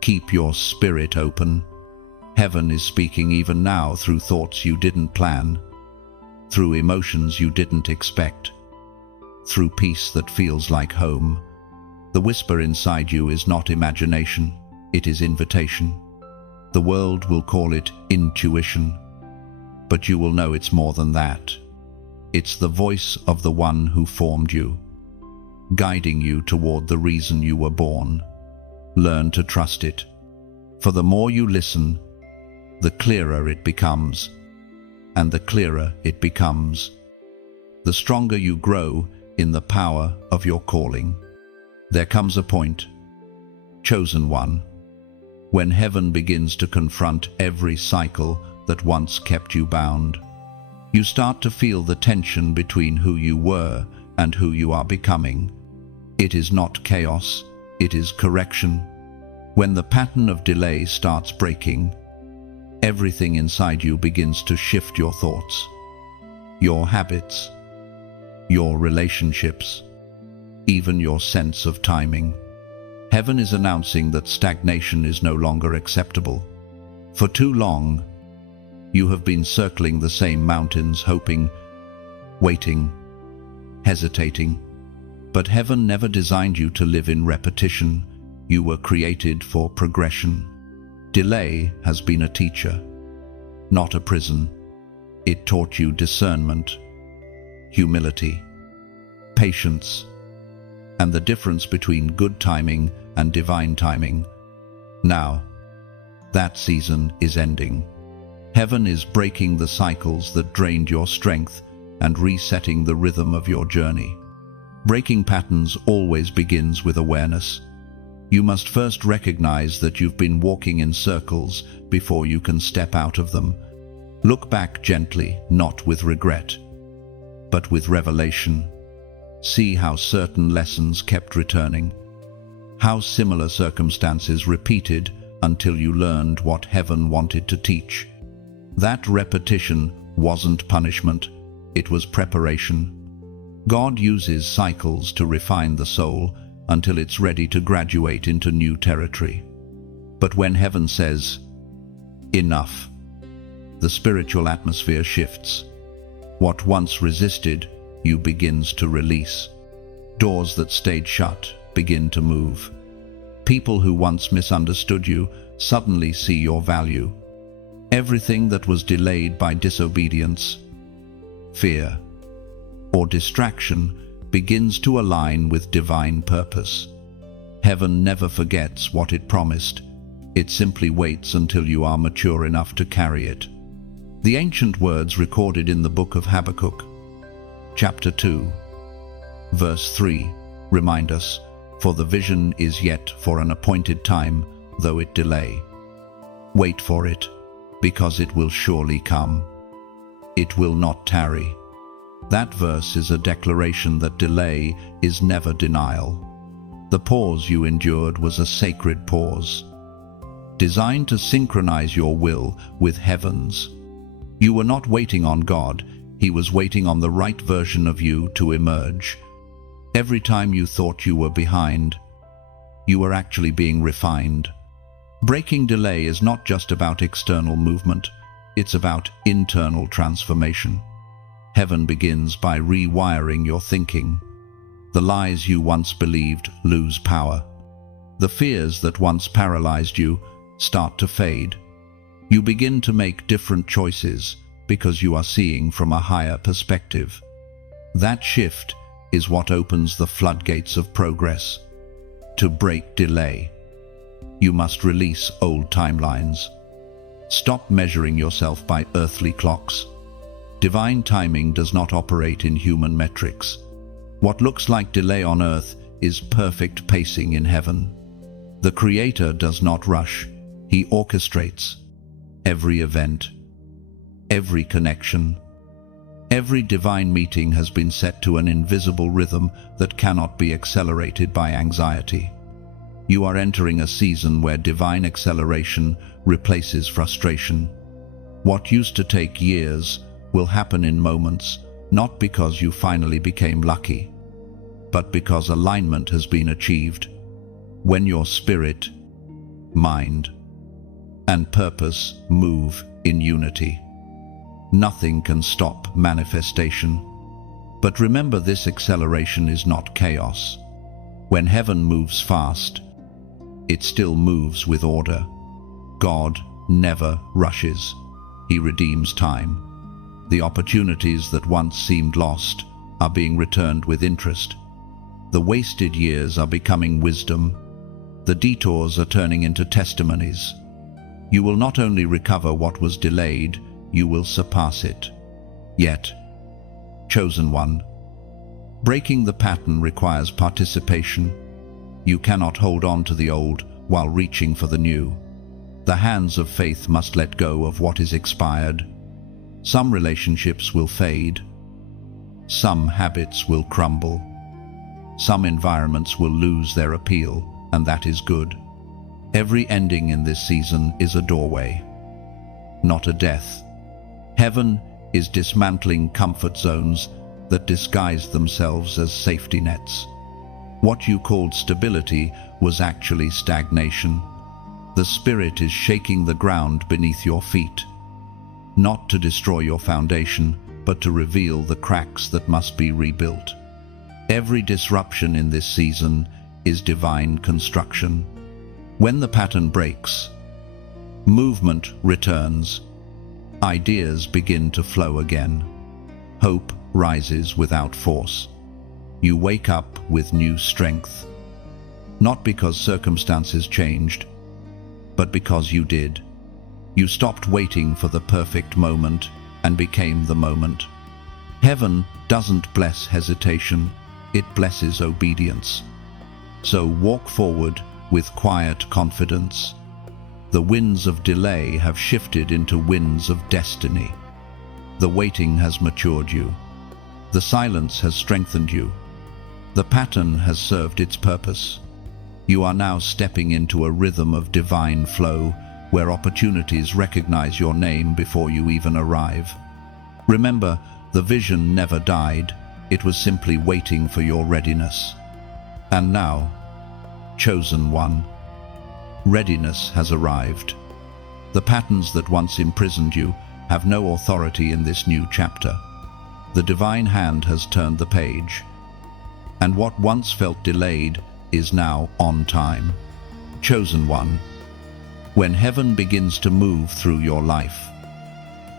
Keep your spirit open. Heaven is speaking even now through thoughts you didn't plan, through emotions you didn't expect, through peace that feels like home. The whisper inside you is not imagination, it is invitation. The world will call it intuition, but you will know it's more than that. It's the voice of the one who formed you, guiding you toward the reason you were born. Learn to trust it, for the more you listen, the clearer it becomes, and the clearer it becomes, the stronger you grow in the power of your calling. There comes a point, chosen one, when heaven begins to confront every cycle that once kept you bound. You start to feel the tension between who you were and who you are becoming. It is not chaos, it is correction. When the pattern of delay starts breaking, everything inside you begins to shift: your thoughts, your habits, your relationships, even your sense of timing. Heaven is announcing that stagnation is no longer acceptable. For too long, you have been circling the same mountains, hoping, waiting, hesitating. But heaven never designed you to live in repetition. You were created for progression. Delay has been a teacher, not a prison. It taught you discernment, humility, patience, and the difference between good timing and divine timing. Now, that season is ending. Heaven is breaking the cycles that drained your strength and resetting the rhythm of your journey. Breaking patterns always begins with awareness. You must first recognize that you've been walking in circles before you can step out of them. Look back gently, not with regret, but with revelation. See how certain lessons kept returning, how similar circumstances repeated until you learned what heaven wanted to teach. That repetition wasn't punishment, it was preparation. God uses cycles to refine the soul until it's ready to graduate into new territory. But when heaven says, enough, the spiritual atmosphere shifts. What once resisted, you begins to release. Doors that stayed shut begin to move. People who once misunderstood you suddenly see your value. Everything that was delayed by disobedience, fear, or distraction begins to align with divine purpose. Heaven never forgets what it promised. It simply waits until you are mature enough to carry it. The ancient words recorded in the book of Habakkuk, chapter 2, verse 3, remind us, For the vision is yet for an appointed time, though it delay. Wait for it, because it will surely come. It will not tarry. That verse is a declaration that delay is never denial. The pause you endured was a sacred pause, designed to synchronize your will with heaven's. You were not waiting on God, He was waiting on the right version of you to emerge. Every time you thought you were behind, you were actually being refined. Breaking delay is not just about external movement, it's about internal transformation. Heaven begins by rewiring your thinking. The lies you once believed lose power. The fears that once paralyzed you start to fade. You begin to make different choices because you are seeing from a higher perspective. That shift is what opens the floodgates of progress. To break delay, you must release old timelines. Stop measuring yourself by earthly clocks. Divine timing does not operate in human metrics. What looks like delay on earth is perfect pacing in heaven. The Creator does not rush, He orchestrates. Every event, every connection, every divine meeting has been set to an invisible rhythm that cannot be accelerated by anxiety. You are entering a season where divine acceleration replaces frustration. What used to take years will happen in moments, not because you finally became lucky, but because alignment has been achieved. When your spirit, mind, and purpose move in unity, nothing can stop manifestation. But remember, this acceleration is not chaos. When heaven moves fast, it still moves with order. God never rushes. He redeems time. The opportunities that once seemed lost are being returned with interest. The wasted years are becoming wisdom. The detours are turning into testimonies. You will not only recover what was delayed, you will surpass it. Yet, chosen one, breaking the pattern requires participation. You cannot hold on to the old while reaching for the new. The hands of faith must let go of what is expired. Some relationships will fade. Some habits will crumble. Some environments will lose their appeal, and that is good. Every ending in this season is a doorway, not a death. Heaven is dismantling comfort zones that disguise themselves as safety nets. What you called stability was actually stagnation. The Spirit is shaking the ground beneath your feet, not to destroy your foundation, but to reveal the cracks that must be rebuilt. Every disruption in this season is divine construction. When the pattern breaks, movement returns. Ideas begin to flow again. Hope rises without force. You wake up with new strength, not because circumstances changed, but because you did. You stopped waiting for the perfect moment and became the moment. Heaven doesn't bless hesitation, it blesses obedience. So walk forward with quiet confidence. The winds of delay have shifted into winds of destiny. The waiting has matured you. The silence has strengthened you. The pattern has served its purpose. You are now stepping into a rhythm of divine flow where opportunities recognize your name before you even arrive. Remember, the vision never died. It was simply waiting for your readiness. And now, chosen one, readiness has arrived. The patterns that once imprisoned you have no authority in this new chapter. The divine hand has turned the page, and what once felt delayed is now on time. Chosen one, when heaven begins to move through your life,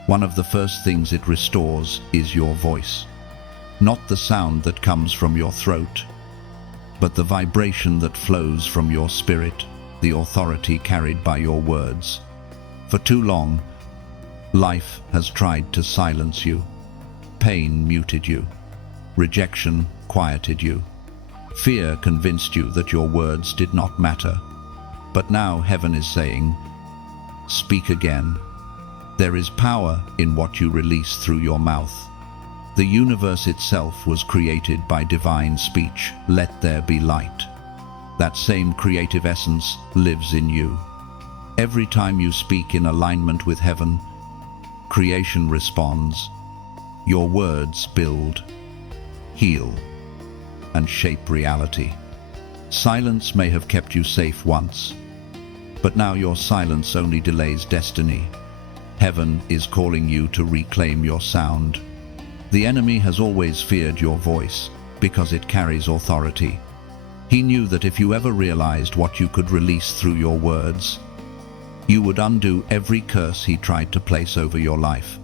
one of the first things it restores is your voice. Not the sound that comes from your throat, but the vibration that flows from your spirit, the authority carried by your words. For too long, life has tried to silence you. Pain muted you. Rejection quieted you. Fear convinced you that your words did not matter. But now heaven is saying, speak again. There is power in what you release through your mouth. The universe itself was created by divine speech. Let there be light. That same creative essence lives in you. Every time you speak in alignment with heaven, creation responds. Your words build, heal, and shape reality. Silence may have kept you safe once, but now your silence only delays destiny. Heaven is calling you to reclaim your sound. The enemy has always feared your voice because it carries authority. He knew that if you ever realized what you could release through your words, you would undo every curse he tried to place over your life.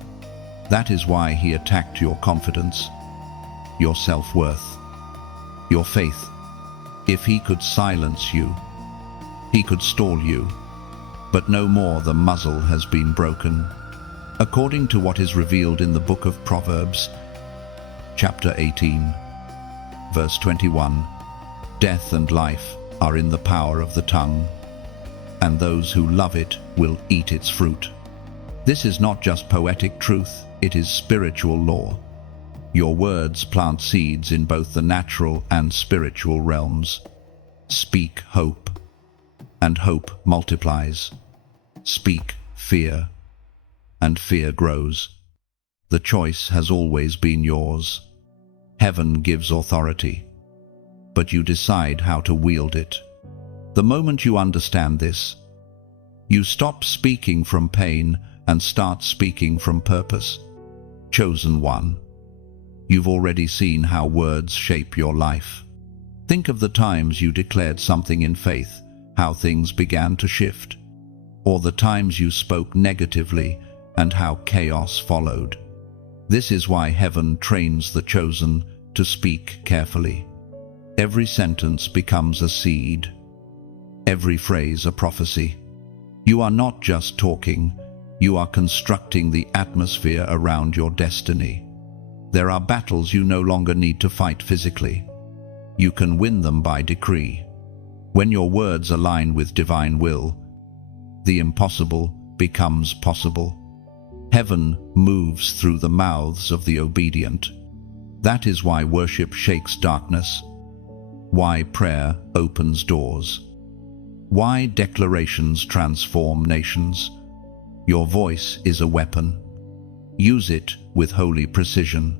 That is why he attacked your confidence, your self-worth, your faith. If he could silence you, he could stall you. But no more, the muzzle has been broken. According to what is revealed in the book of Proverbs, chapter 18, verse 21, death and life are in the power of the tongue, and those who love it will eat its fruit. This is not just poetic truth, it is spiritual law. Your words plant seeds in both the natural and spiritual realms. Speak hope, and hope multiplies. Speak fear, and fear grows. The choice has always been yours. Heaven gives authority, but you decide how to wield it. The moment you understand this, you stop speaking from pain and start speaking from purpose. Chosen one, you've already seen how words shape your life. Think of the times you declared something in faith, how things began to shift, or the times you spoke negatively and how chaos followed. This is why heaven trains the chosen to speak carefully. Every sentence becomes a seed, every phrase a prophecy. You are not just talking, you are constructing the atmosphere around your destiny. There are battles you no longer need to fight physically. You can win them by decree. When your words align with divine will, the impossible becomes possible. Heaven moves through the mouths of the obedient. That is why worship shakes darkness, why prayer opens doors, why declarations transform nations. Your voice is a weapon. Use it with holy precision.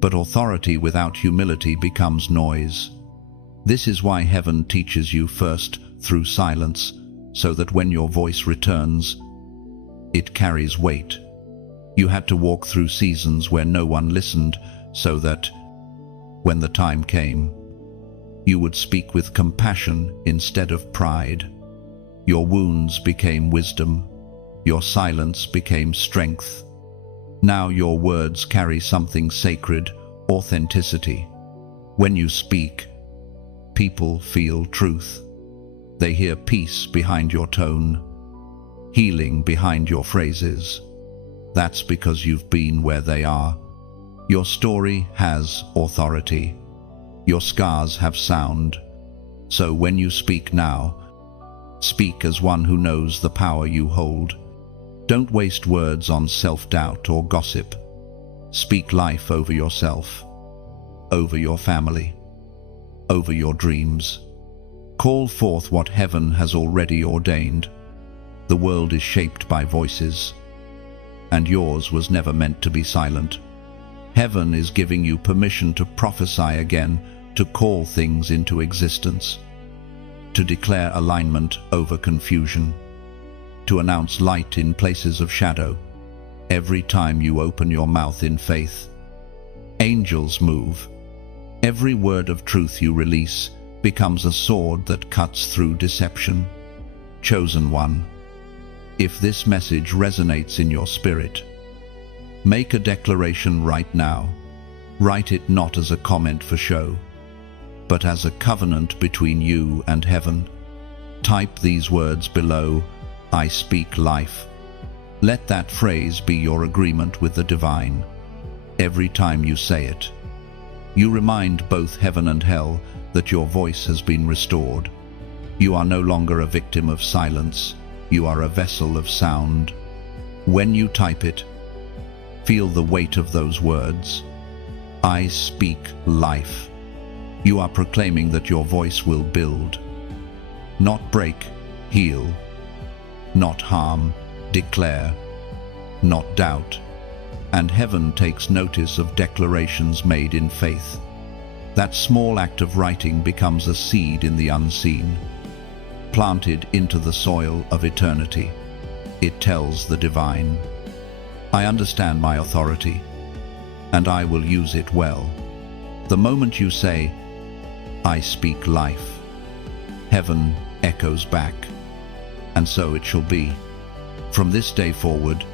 But authority without humility becomes noise. This is why heaven teaches you first through silence, so that when your voice returns, it carries weight. You had to walk through seasons where no one listened, so that, when the time came, you would speak with compassion instead of pride. Your wounds became wisdom. Your silence became strength. Now your words carry something sacred, authenticity. When you speak, people feel truth. They hear peace behind your tone, healing behind your phrases. That's because you've been where they are. Your story has authority. Your scars have sound. So when you speak now, speak as one who knows the power you hold. Don't waste words on self-doubt or gossip. Speak life over yourself, over your family, over your dreams. Call forth what heaven has already ordained. The world is shaped by voices, and yours was never meant to be silent. Heaven is giving you permission to prophesy again, to call things into existence, to declare alignment over confusion, to announce light in places of shadow. Every time you open your mouth in faith, angels move. Every word of truth you release becomes a sword that cuts through deception. Chosen one, if this message resonates in your spirit, make a declaration right now. Write it not as a comment for show, but as a covenant between you and heaven. Type these words below: I speak life. Let that phrase be your agreement with the divine. Every time you say it, you remind both heaven and hell that your voice has been restored. You are no longer a victim of silence. You are a vessel of sound. When you type it, feel the weight of those words. I speak life. You are proclaiming that your voice will build, not break, heal, not harm, declare, not doubt. And heaven takes notice of declarations made in faith. That small act of writing becomes a seed in the unseen, planted into the soil of eternity. It tells the divine, I understand my authority, and I will use it well. The moment you say, I speak life, heaven echoes back, and so it shall be. From this day forward,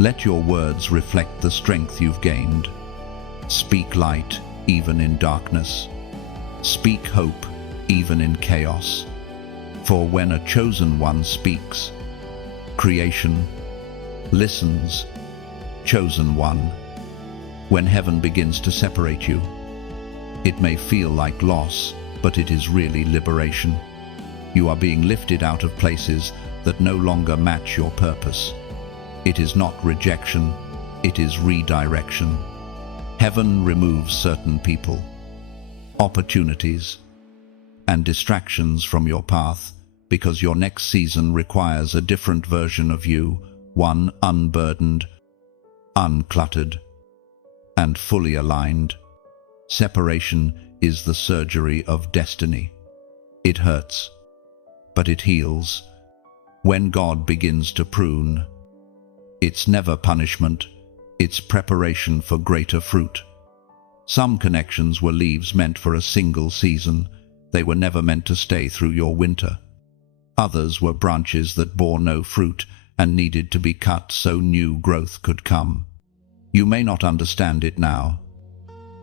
let your words reflect the strength you've gained. Speak light even in darkness. Speak hope even in chaos. For when a chosen one speaks, creation listens. Chosen one. When heaven begins to separate you, it may feel like loss, but it is really liberation. You are being lifted out of places that no longer match your purpose. It is not rejection, it is redirection. Heaven removes certain people, opportunities, and distractions from your path because your next season requires a different version of you, one unburdened, uncluttered, and fully aligned. Separation is the surgery of destiny. It hurts, but it heals. When God begins to prune, it's never punishment, it's preparation for greater fruit. Some connections were leaves meant for a single season. They were never meant to stay through your winter. Others were branches that bore no fruit and needed to be cut so new growth could come. You may not understand it now,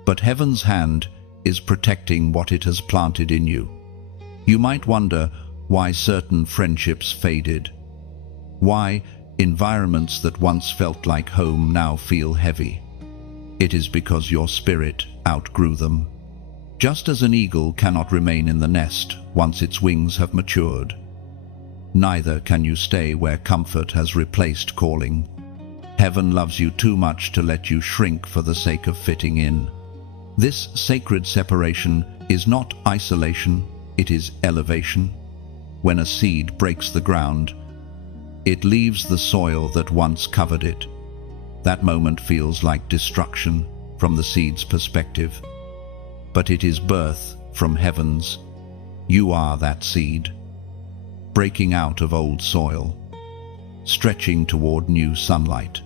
but heaven's hand is protecting what it has planted in you. You might wonder why certain friendships faded, why environments that once felt like home now feel heavy. It is because your spirit outgrew them. Just as an eagle cannot remain in the nest once its wings have matured, neither can you stay where comfort has replaced calling. Heaven loves you too much to let you shrink for the sake of fitting in. This sacred separation is not isolation, it is elevation. When a seed breaks the ground, it leaves the soil that once covered it. That moment feels like destruction from the seed's perspective, but it is birth from heaven's. You are that seed, breaking out of old soil, stretching toward new sunlight.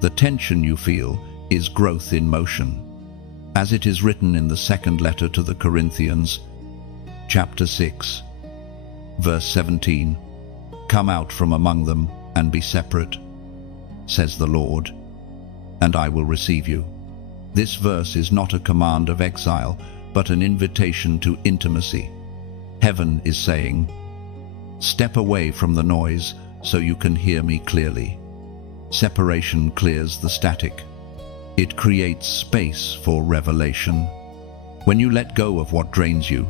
The tension you feel is growth in motion. As it is written in the second letter to the Corinthians, chapter 6, verse 17, Come out from among them and be separate, says the Lord, and I will receive you. This verse is not a command of exile, but an invitation to intimacy. Heaven is saying, step away from the noise so you can hear me clearly. Separation clears the static. It creates space for revelation. When you let go of what drains you,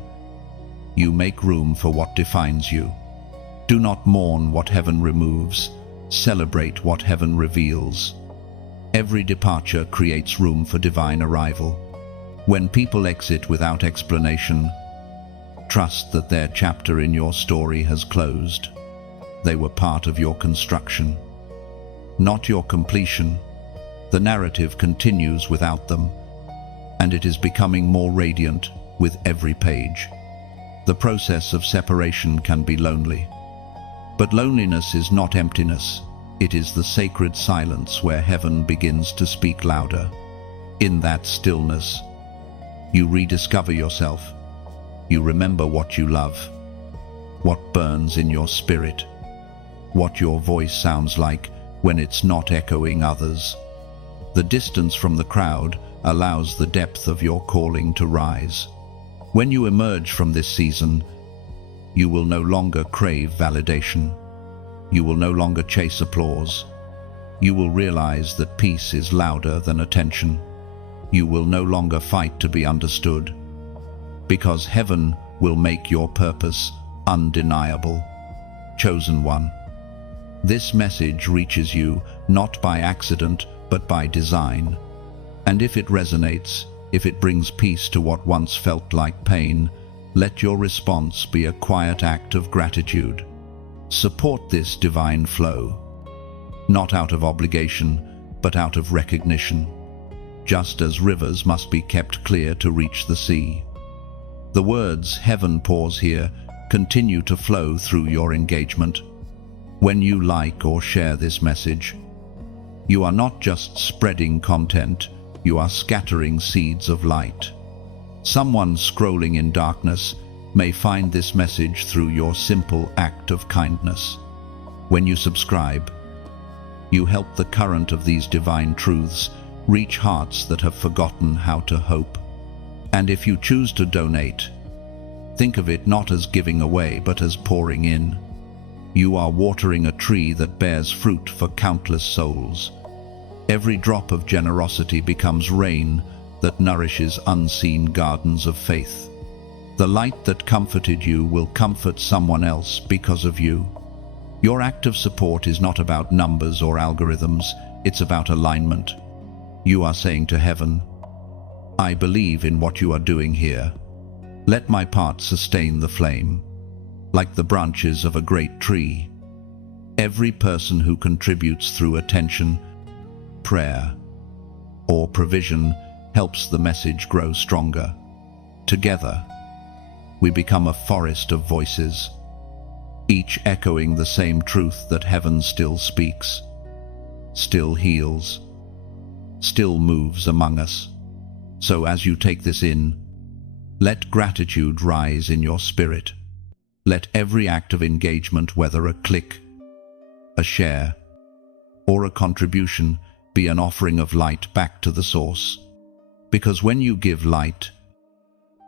you make room for what defines you. Do not mourn what heaven removes. Celebrate what heaven reveals. Every departure creates room for divine arrival. When people exit without explanation, trust that their chapter in your story has closed. They were part of your construction, not your completion. The narrative continues without them, and it is becoming more radiant with every page. The process of separation can be lonely, but loneliness is not emptiness. It is the sacred silence where heaven begins to speak louder. In that stillness, you rediscover yourself. You remember what you love, what burns in your spirit, what your voice sounds like when it's not echoing others. The distance from the crowd allows the depth of your calling to rise. When you emerge from this season, you will no longer crave validation. You will no longer chase applause. You will realize that peace is louder than attention. You will no longer fight to be understood. because heaven will make your purpose undeniable. Chosen one. This message reaches you not by accident, but by design. And if it resonates, if it brings peace to what once felt like pain, let your response be a quiet act of gratitude. Support this divine flow, not out of obligation, but out of recognition, just as rivers must be kept clear to reach the sea. The words "heaven pours here" continue to flow through your engagement. When you like or share this message, you are not just spreading content, you are scattering seeds of light. Someone scrolling in darkness may find this message through your simple act of kindness. When you subscribe, you help the current of these divine truths reach hearts that have forgotten how to hope. And if you choose to donate, think of it not as giving away, but as pouring in. You are watering a tree that bears fruit for countless souls. Every drop of generosity becomes rain that nourishes unseen gardens of faith. The light that comforted you will comfort someone else because of you. Your act of support is not about numbers or algorithms, it's about alignment. You are saying to heaven, "I believe in what you are doing here. Let my part sustain the flame." Like the branches of a great tree, every person who contributes through attention, prayer, or provision helps the message grow stronger. Together, we become a forest of voices, each echoing the same truth that heaven still speaks, still heals, still moves among us. So as you take this in, let gratitude rise in your spirit. Let every act of engagement, whether a click, a share, or a contribution, be an offering of light back to the source. Because when you give light,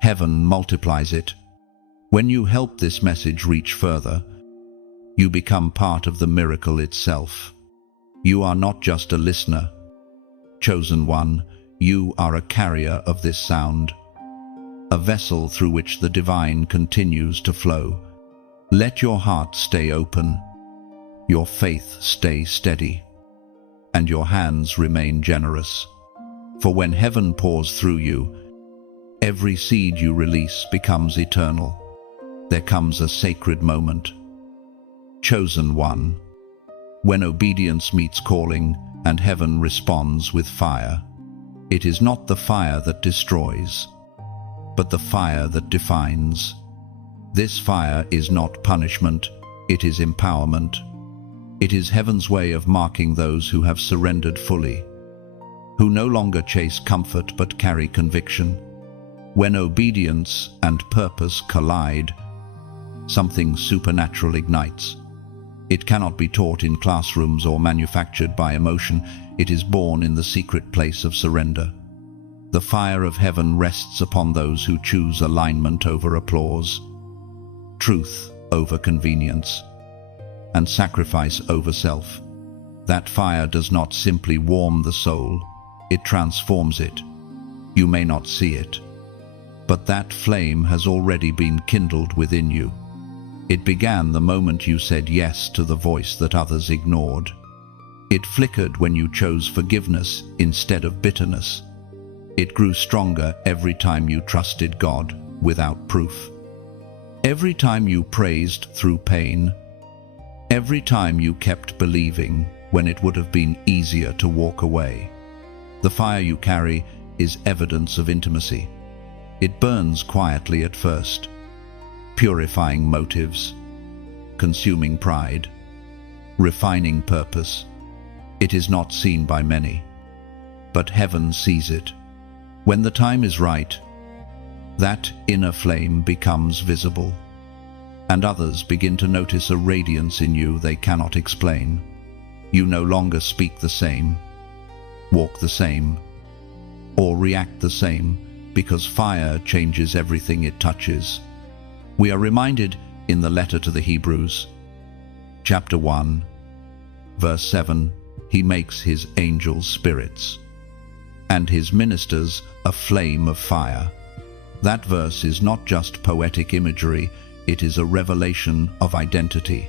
heaven multiplies it. When you help this message reach further, you become part of the miracle itself. You are not just a listener, chosen one, you are a carrier of this sound, a vessel through which the divine continues to flow. Let your heart stay open, your faith stay steady, and your hands remain generous. For when heaven pours through you, every seed you release becomes eternal. There comes a sacred moment. Chosen one. When obedience meets calling and heaven responds with fire, it is not the fire that destroys, but the fire that defines. This fire is not punishment, it is empowerment. It is heaven's way of marking those who have surrendered fully, who no longer chase comfort but carry conviction. When obedience and purpose collide, something supernatural ignites. It cannot be taught in classrooms or manufactured by emotion. It is born in the secret place of surrender. The fire of heaven rests upon those who choose alignment over applause, truth over convenience, and sacrifice over self. That fire does not simply warm the soul, it transforms it. You may not see it, but that flame has already been kindled within you. It began the moment you said yes to the voice that others ignored. It flickered when you chose forgiveness instead of bitterness. It grew stronger every time you trusted God without proof. Every time you praised through pain. Every time you kept believing when it would have been easier to walk away. The fire you carry is evidence of intimacy. It burns quietly at first, purifying motives, consuming pride, refining purpose. It is not seen by many, but heaven sees it. When the time is right, that inner flame becomes visible, and others begin to notice a radiance in you they cannot explain. You no longer speak the same, walk the same, or react the same, because fire changes everything it touches. We are reminded in the letter to the Hebrews, chapter 1, verse 7, He makes His angels spirits, and His ministers a flame of fire. That verse is not just poetic imagery, it is a revelation of identity.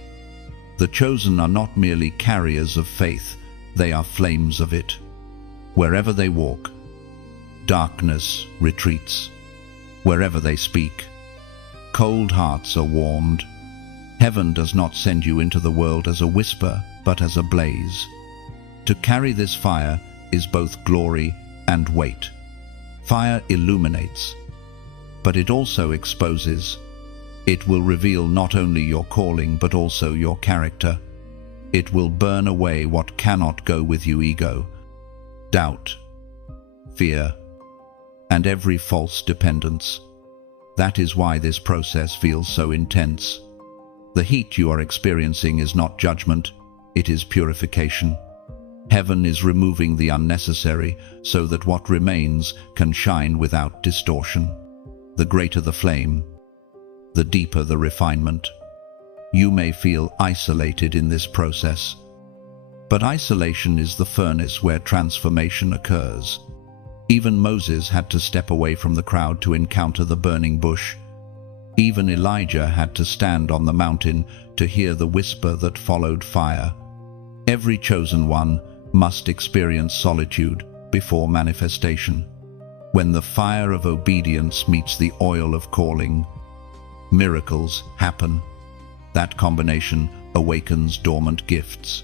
The chosen are not merely carriers of faith, they are flames of it. Wherever they walk, darkness retreats. Wherever they speak, cold hearts are warmed. Heaven does not send you into the world as a whisper, but as a blaze. To carry this fire is both glory and weight. Fire illuminates, but it also exposes. It will reveal not only your calling, but also your character. It will burn away what cannot go with you: ego, doubt, fear, and every false dependence. That is why this process feels so intense. The heat you are experiencing is not judgment, it is purification. Heaven is removing the unnecessary so that what remains can shine without distortion. The greater the flame, the deeper the refinement. You may feel isolated in this process, but isolation is the furnace where transformation occurs. Even Moses had to step away from the crowd to encounter the burning bush. Even Elijah had to stand on the mountain to hear the whisper that followed fire. Every chosen one must experience solitude before manifestation. When the fire of obedience meets the oil of calling, miracles happen. That combination awakens dormant gifts.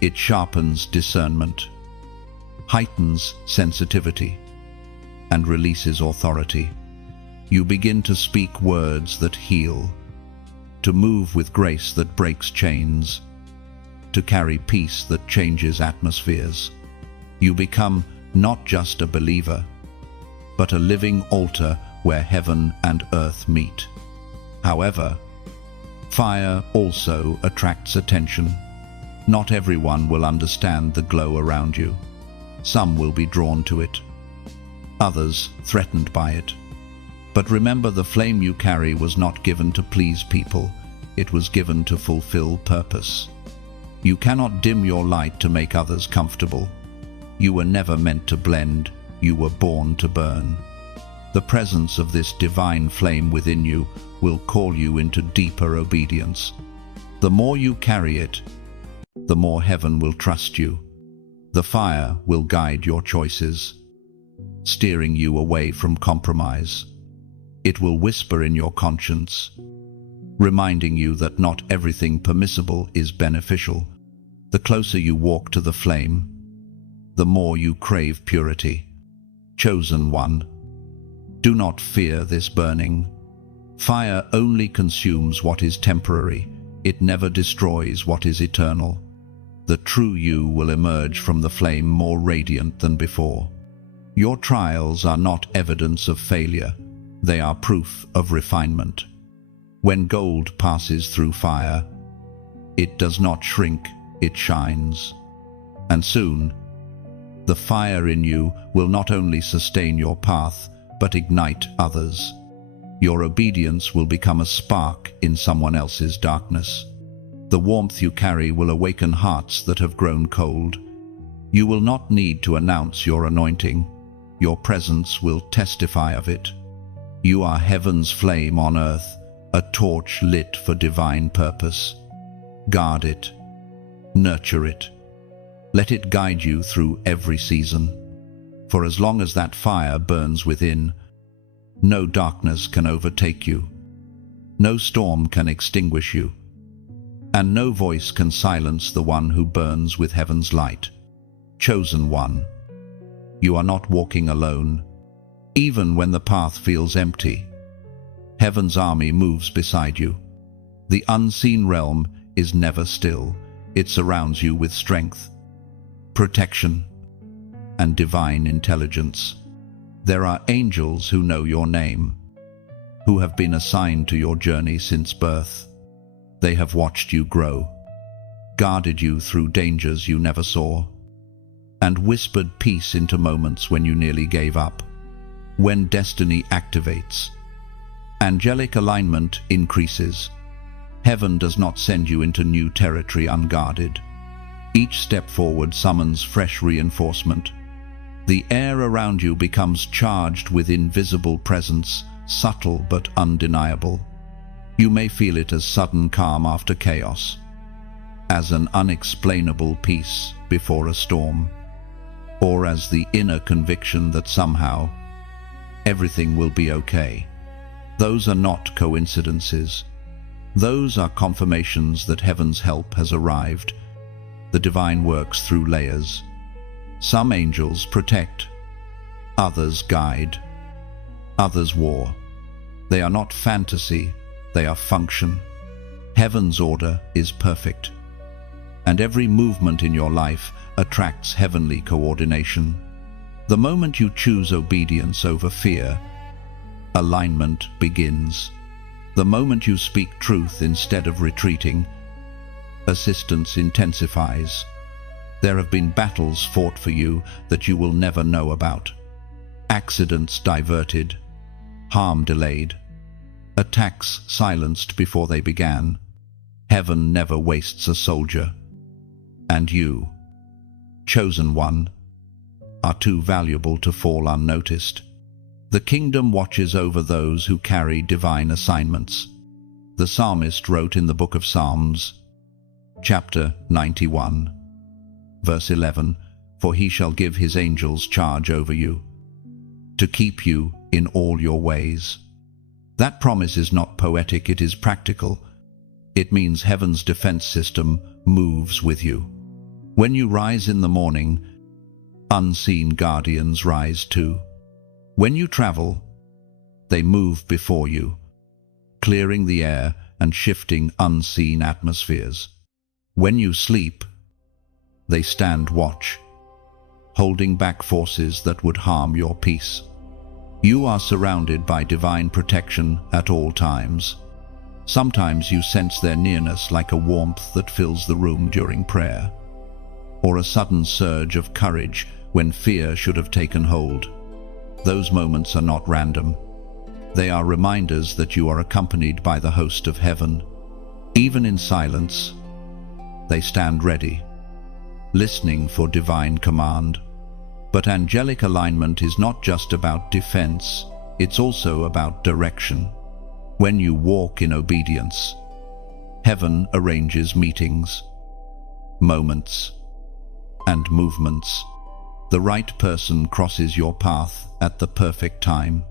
It sharpens discernment, heightens sensitivity, and releases authority. You begin to speak words that heal, to move with grace that breaks chains, to carry peace that changes atmospheres. You become not just a believer, but a living altar where heaven and earth meet. However, fire also attracts attention. Not everyone will understand the glow around you. Some will be drawn to it, others threatened by it. But remember, the flame you carry was not given to please people, it was given to fulfill purpose. You cannot dim your light to make others comfortable. You were never meant to blend, you were born to burn. The presence of this divine flame within you will call you into deeper obedience. The more you carry it, the more heaven will trust you. The fire will guide your choices, steering you away from compromise. It will whisper in your conscience, reminding you that not everything permissible is beneficial. The closer you walk to the flame, the more you crave purity. Chosen one, do not fear this burning. Fire only consumes what is temporary. It never destroys what is eternal. The true you will emerge from the flame more radiant than before. Your trials are not evidence of failure. They are proof of refinement. When gold passes through fire, it does not shrink, it shines. And soon, the fire in you will not only sustain your path, but ignite others. Your obedience will become a spark in someone else's darkness. The warmth you carry will awaken hearts that have grown cold. You will not need to announce your anointing. Your presence will testify of it. You are heaven's flame on earth, a torch lit for divine purpose. Guard it, nurture it. Let it guide you through every season. For as long as that fire burns within, no darkness can overtake you. No storm can extinguish you. And no voice can silence the one who burns with heaven's light. Chosen one, you are not walking alone. Even when the path feels empty, heaven's army moves beside you. The unseen realm is never still. It surrounds you with strength, protection, and divine intelligence. There are angels who know your name, who have been assigned to your journey since birth. They have watched you grow, guarded you through dangers you never saw, and whispered peace into moments when you nearly gave up. When destiny activates, angelic alignment increases. Heaven does not send you into new territory unguarded. Each step forward summons fresh reinforcement. The air around you becomes charged with invisible presence, subtle but undeniable. You may feel it as sudden calm after chaos, as an unexplainable peace before a storm, or as the inner conviction that somehow everything will be okay. Those are not coincidences. Those are confirmations that heaven's help has arrived. The divine works through layers. Some angels protect, others guide, others war. They are not fantasy, they are function. Heaven's order is perfect, and every movement in your life attracts heavenly coordination. The moment you choose obedience over fear, alignment begins. The moment you speak truth instead of retreating, assistance intensifies. There have been battles fought for you that you will never know about. Accidents diverted, harm delayed, attacks silenced before they began. Heaven never wastes a soldier. And you, chosen one, are too valuable to fall unnoticed. The kingdom watches over those who carry divine assignments. The psalmist wrote in the book of Psalms, chapter 91, verse 11, "For he shall give his angels charge over you, to keep you in all your ways." That promise is not poetic, it is practical. It means heaven's defense system moves with you. When you rise in the morning, unseen guardians rise too. When you travel, they move before you, clearing the air and shifting unseen atmospheres. When you sleep, they stand watch, holding back forces that would harm your peace. You are surrounded by divine protection at all times. Sometimes you sense their nearness like a warmth that fills the room during prayer, or a sudden surge of courage when fear should have taken hold. Those moments are not random. They are reminders that you are accompanied by the host of heaven. Even in silence, they stand ready, listening for divine command. But angelic alignment is not just about defense, it's also about direction. When you walk in obedience, heaven arranges meetings, moments, and movements. The right person crosses your path at the perfect time.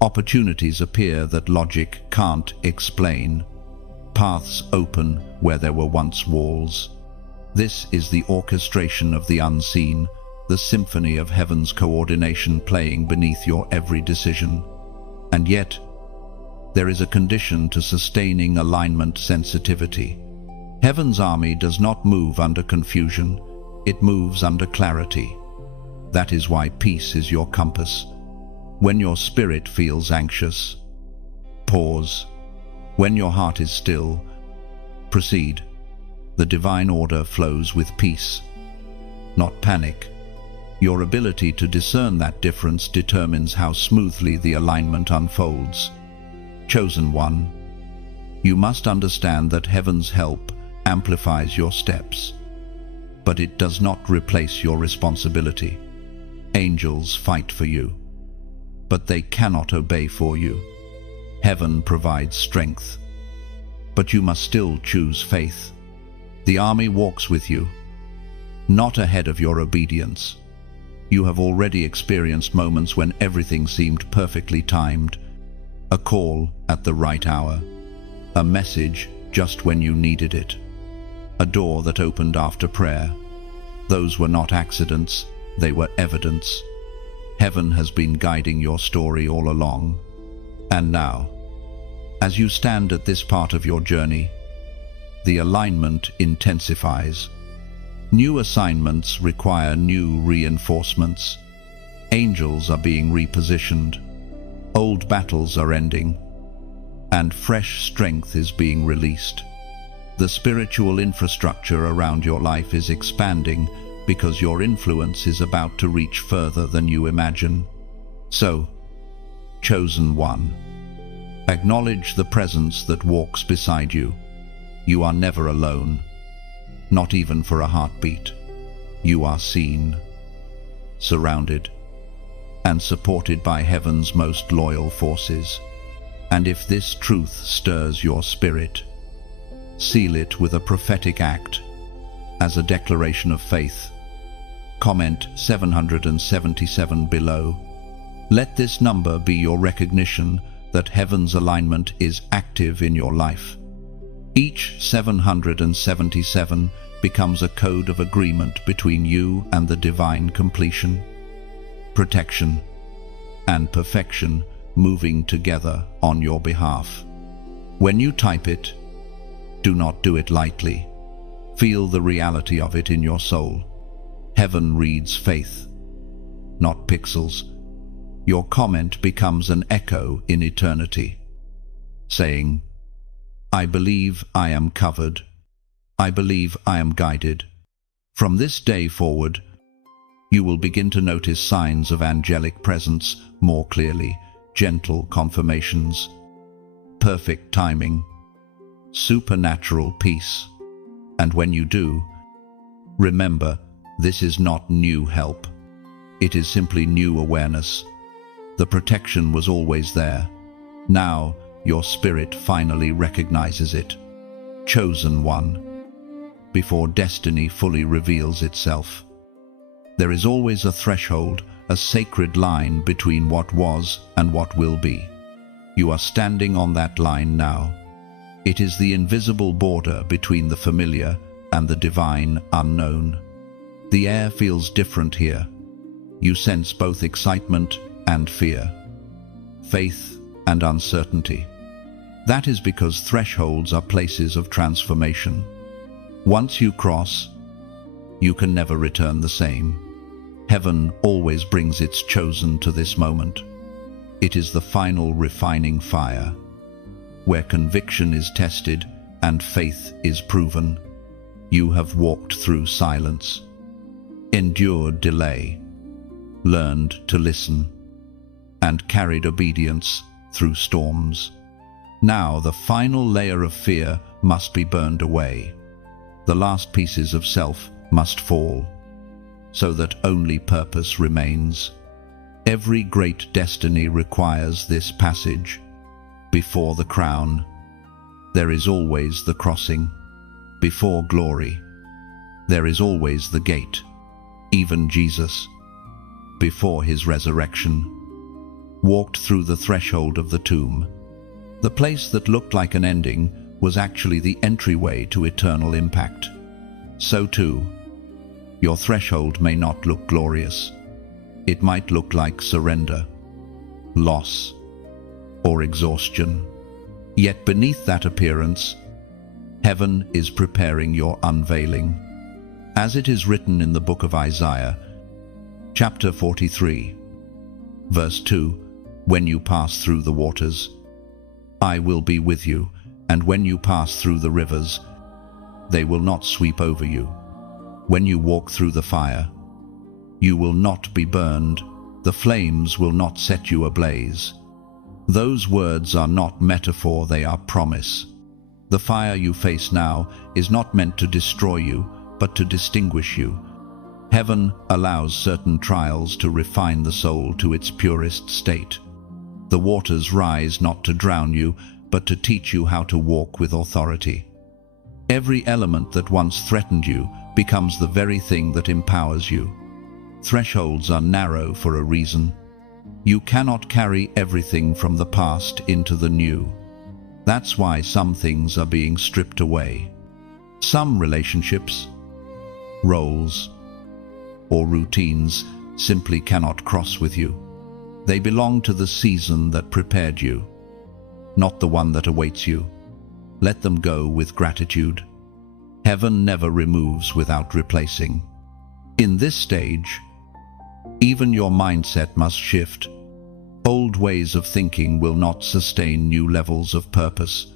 Opportunities appear that logic can't explain. Paths open where there were once walls. This is the orchestration of the unseen, the symphony of heaven's coordination playing beneath your every decision. And yet, there is a condition to sustaining alignment: sensitivity. Heaven's army does not move under confusion, it moves under clarity. That is why peace is your compass. When your spirit feels anxious, pause. When your heart is still, proceed. The divine order flows with peace, not panic. Your ability to discern that difference determines how smoothly the alignment unfolds. Chosen one, you must understand that heaven's help amplifies your steps, but it does not replace your responsibility. Angels fight for you, but they cannot obey for you. Heaven provides strength, but you must still choose faith. The army walks with you, not ahead of your obedience. You have already experienced moments when everything seemed perfectly timed. A call at the right hour, a message just when you needed it, a door that opened after prayer. Those were not accidents, they were evidence. Heaven has been guiding your story all along. And now, as you stand at this part of your journey, the alignment intensifies. New assignments require new reinforcements. Angels are being repositioned. Old battles are ending, and fresh strength is being released. The spiritual infrastructure around your life is expanding because your influence is about to reach further than you imagine. So, chosen one, acknowledge the presence that walks beside you. You are never alone, not even for a heartbeat. You are seen, surrounded, and supported by heaven's most loyal forces. And if this truth stirs your spirit, seal it with a prophetic act as a declaration of faith. Comment 777 below. Let this number be your recognition that heaven's alignment is active in your life. Each 777 becomes a code of agreement between you and the divine completion, protection, and perfection moving together on your behalf. When you type it, do not do it lightly. Feel the reality of it in your soul. Heaven reads faith, not pixels. Your comment becomes an echo in eternity, saying, I believe I am covered. I believe I am guided. From this day forward, you will begin to notice signs of angelic presence more clearly, gentle confirmations, perfect timing, supernatural peace. And when you do, remember, this is not new help. It is simply new awareness. The protection was always there. Now, your spirit finally recognizes it. Chosen one. Before destiny fully reveals itself. There is always a threshold, a sacred line between what was and what will be. You are standing on that line now. It is the invisible border between the familiar and the divine unknown. The air feels different here. You sense both excitement and fear, faith and uncertainty. That is because thresholds are places of transformation. Once you cross, you can never return the same. Heaven always brings its chosen to this moment. It is the final refining fire, where conviction is tested and faith is proven. You have walked through silence, endured delay, learned to listen, and carried obedience through storms. Now the final layer of fear must be burned away. The last pieces of self must fall, so that only purpose remains. Every great destiny requires this passage. Before the crown, there is always the crossing. Before glory, there is always the gate. Even Jesus, before his resurrection, walked through the threshold of the tomb. The place that looked like an ending was actually the entryway to eternal impact. So too, your threshold may not look glorious. It might look like surrender, loss, or exhaustion. Yet beneath that appearance, heaven is preparing your unveiling. As it is written in the book of Isaiah, chapter 43, verse 2, when you pass through the waters, I will be with you, and when you pass through the rivers, they will not sweep over you. When you walk through the fire, you will not be burned. The flames will not set you ablaze. Those words are not metaphor, they are promise. The fire you face now is not meant to destroy you, but to distinguish you. Heaven allows certain trials to refine the soul to its purest state. The waters rise not to drown you, but to teach you how to walk with authority. Every element that once threatened you becomes the very thing that empowers you. Thresholds are narrow for a reason. You cannot carry everything from the past into the new. That's why some things are being stripped away. Some relationships, roles, or routines simply cannot cross with you. They belong to the season that prepared you, not the one that awaits you. Let them go with gratitude. Heaven never removes without replacing. In this stage, even your mindset must shift. Old ways of thinking will not sustain new levels of purpose.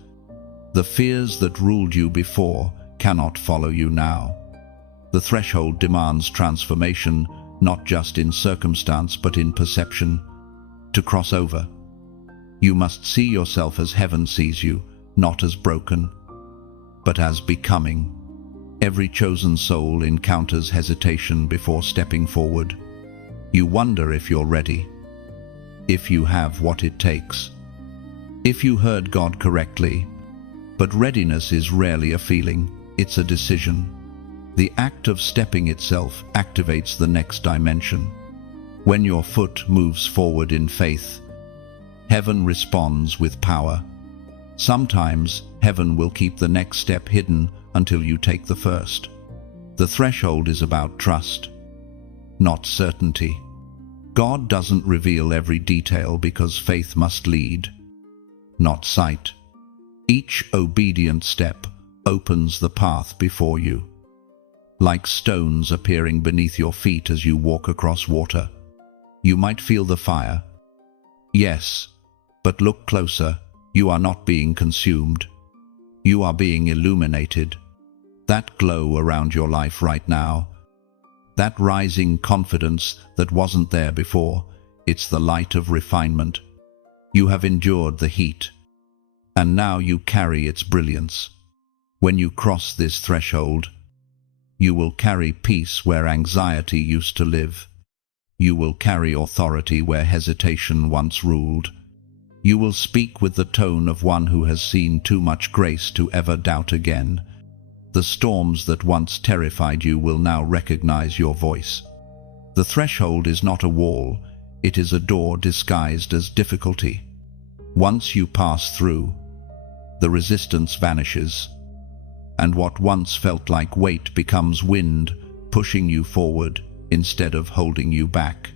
The fears that ruled you before cannot follow you now. The threshold demands transformation, not just in circumstance but in perception. To cross over, you must see yourself as heaven sees you, not as broken, but as becoming. Every chosen soul encounters hesitation before stepping forward. You wonder if you're ready, if you have what it takes, if you heard God correctly. But readiness is rarely a feeling, it's a decision. The act of stepping itself activates the next dimension. When your foot moves forward in faith, heaven responds with power. Sometimes heaven will keep the next step hidden until you take the first. The threshold is about trust, not certainty. God doesn't reveal every detail because faith must lead, not sight. Each obedient step opens the path before you, like stones appearing beneath your feet as you walk across water. You might feel the fire. Yes, but look closer. You are not being consumed. You are being illuminated. That glow around your life right now, that rising confidence that wasn't there before, it's the light of refinement. You have endured the heat, and now you carry its brilliance. When you cross this threshold, you will carry peace where anxiety used to live. You will carry authority where hesitation once ruled. You will speak with the tone of one who has seen too much grace to ever doubt again. The storms that once terrified you will now recognize your voice. The threshold is not a wall, it is a door disguised as difficulty. Once you pass through, the resistance vanishes, and what once felt like weight becomes wind, pushing you forward instead of holding you back.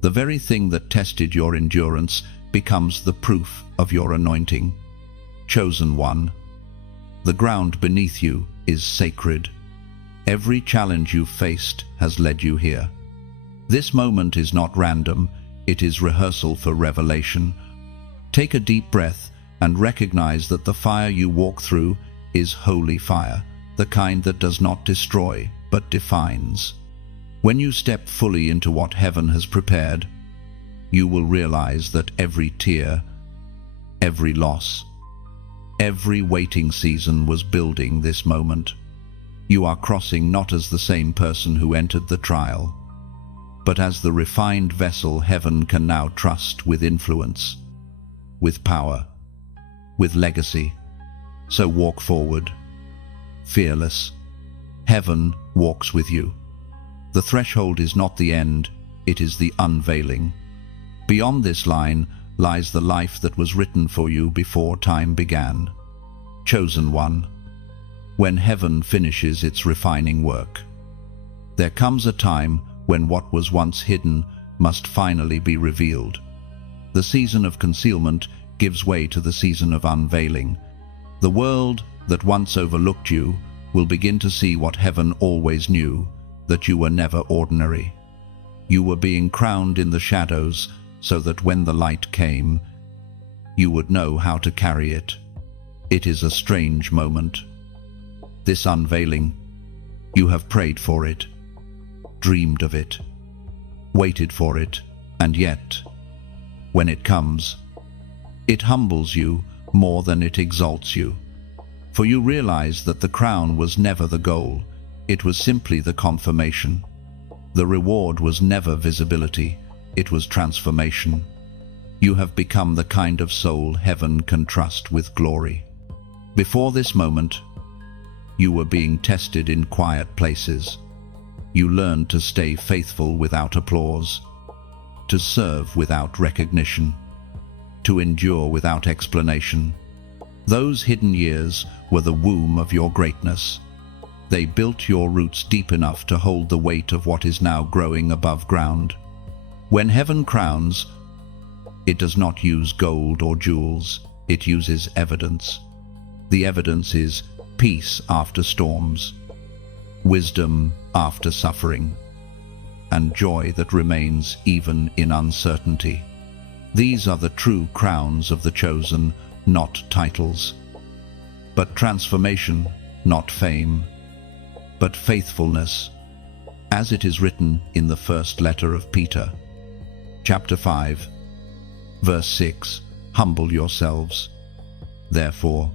The very thing that tested your endurance becomes the proof of your anointing. Chosen one, the ground beneath you is sacred. Every challenge you've faced has led you here. This moment is not random, it is rehearsal for revelation. Take a deep breath and recognize that the fire you walk through is holy fire, the kind that does not destroy, but defines. When you step fully into what heaven has prepared, you will realize that every tear, every loss, every waiting season was building this moment. You are crossing not as the same person who entered the trial, but as the refined vessel heaven can now trust with influence, with power, with legacy. So walk forward, fearless. Heaven walks with you. The threshold is not the end, it is the unveiling. Beyond this line lies the life that was written for you before time began. Chosen one, when heaven finishes its refining work, there comes a time when what was once hidden must finally be revealed. The season of concealment gives way to the season of unveiling. The world that once overlooked you will begin to see what heaven always knew, that you were never ordinary. You were being crowned in the shadows so that when the light came, you would know how to carry it. It is a strange moment. This unveiling, you have prayed for it, dreamed of it, waited for it, and yet, when it comes, it humbles you more than it exalts you. For you realize that the crown was never the goal, it was simply the confirmation. The reward was never visibility, it was transformation. You have become the kind of soul heaven can trust with glory. Before this moment, you were being tested in quiet places. You learned to stay faithful without applause, to serve without recognition, to endure without explanation. Those hidden years were the womb of your greatness. They built your roots deep enough to hold the weight of what is now growing above ground. When heaven crowns, it does not use gold or jewels, it uses evidence. The evidence is peace after storms, wisdom after suffering, and joy that remains even in uncertainty. These are the true crowns of the chosen, not titles, but transformation, not fame, but faithfulness, as it is written in the first letter of Peter, chapter 5, verse 6, humble yourselves, therefore,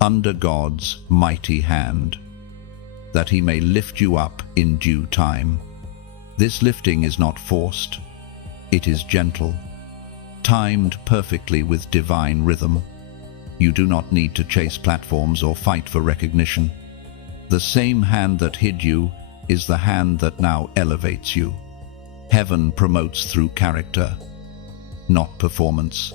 under God's mighty hand, that he may lift you up in due time. This lifting is not forced. It is gentle, timed perfectly with divine rhythm. You do not need to chase platforms or fight for recognition. The same hand that hid you is the hand that now elevates you. Heaven promotes through character, not performance.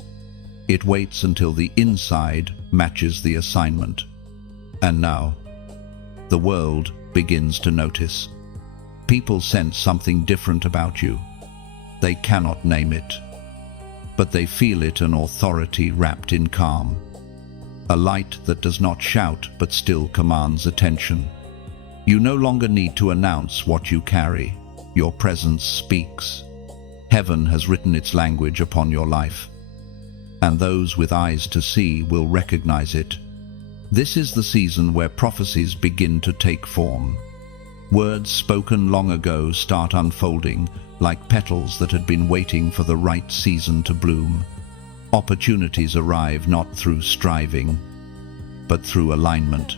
It waits until the inside matches the assignment. And now, the world begins to notice. People sense something different about you. They cannot name it, but they feel it, an authority wrapped in calm. A light that does not shout but still commands attention. You no longer need to announce what you carry. Your presence speaks. Heaven has written its language upon your life, and those with eyes to see will recognize it. This is the season where prophecies begin to take form. Words spoken long ago start unfolding like petals that had been waiting for the right season to bloom. Opportunities arrive not through striving, but through alignment.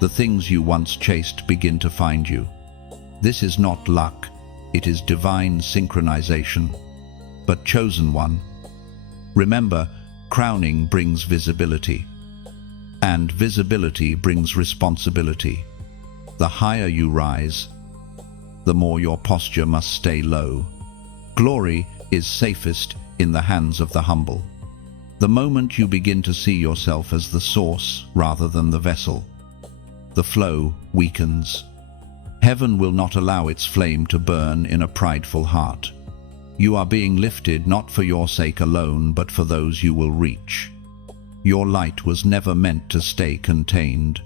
The things you once chased begin to find you. This is not luck, it is divine synchronization. But chosen one, remember, crowning brings visibility, and visibility brings responsibility. The higher you rise, the more your posture must stay low. Glory is safest in the hands of the humble. The moment you begin to see yourself as the source rather than the vessel, the flow weakens. Heaven will not allow its flame to burn in a prideful heart. You are being lifted not for your sake alone, but for those you will reach. Your light was never meant to stay contained.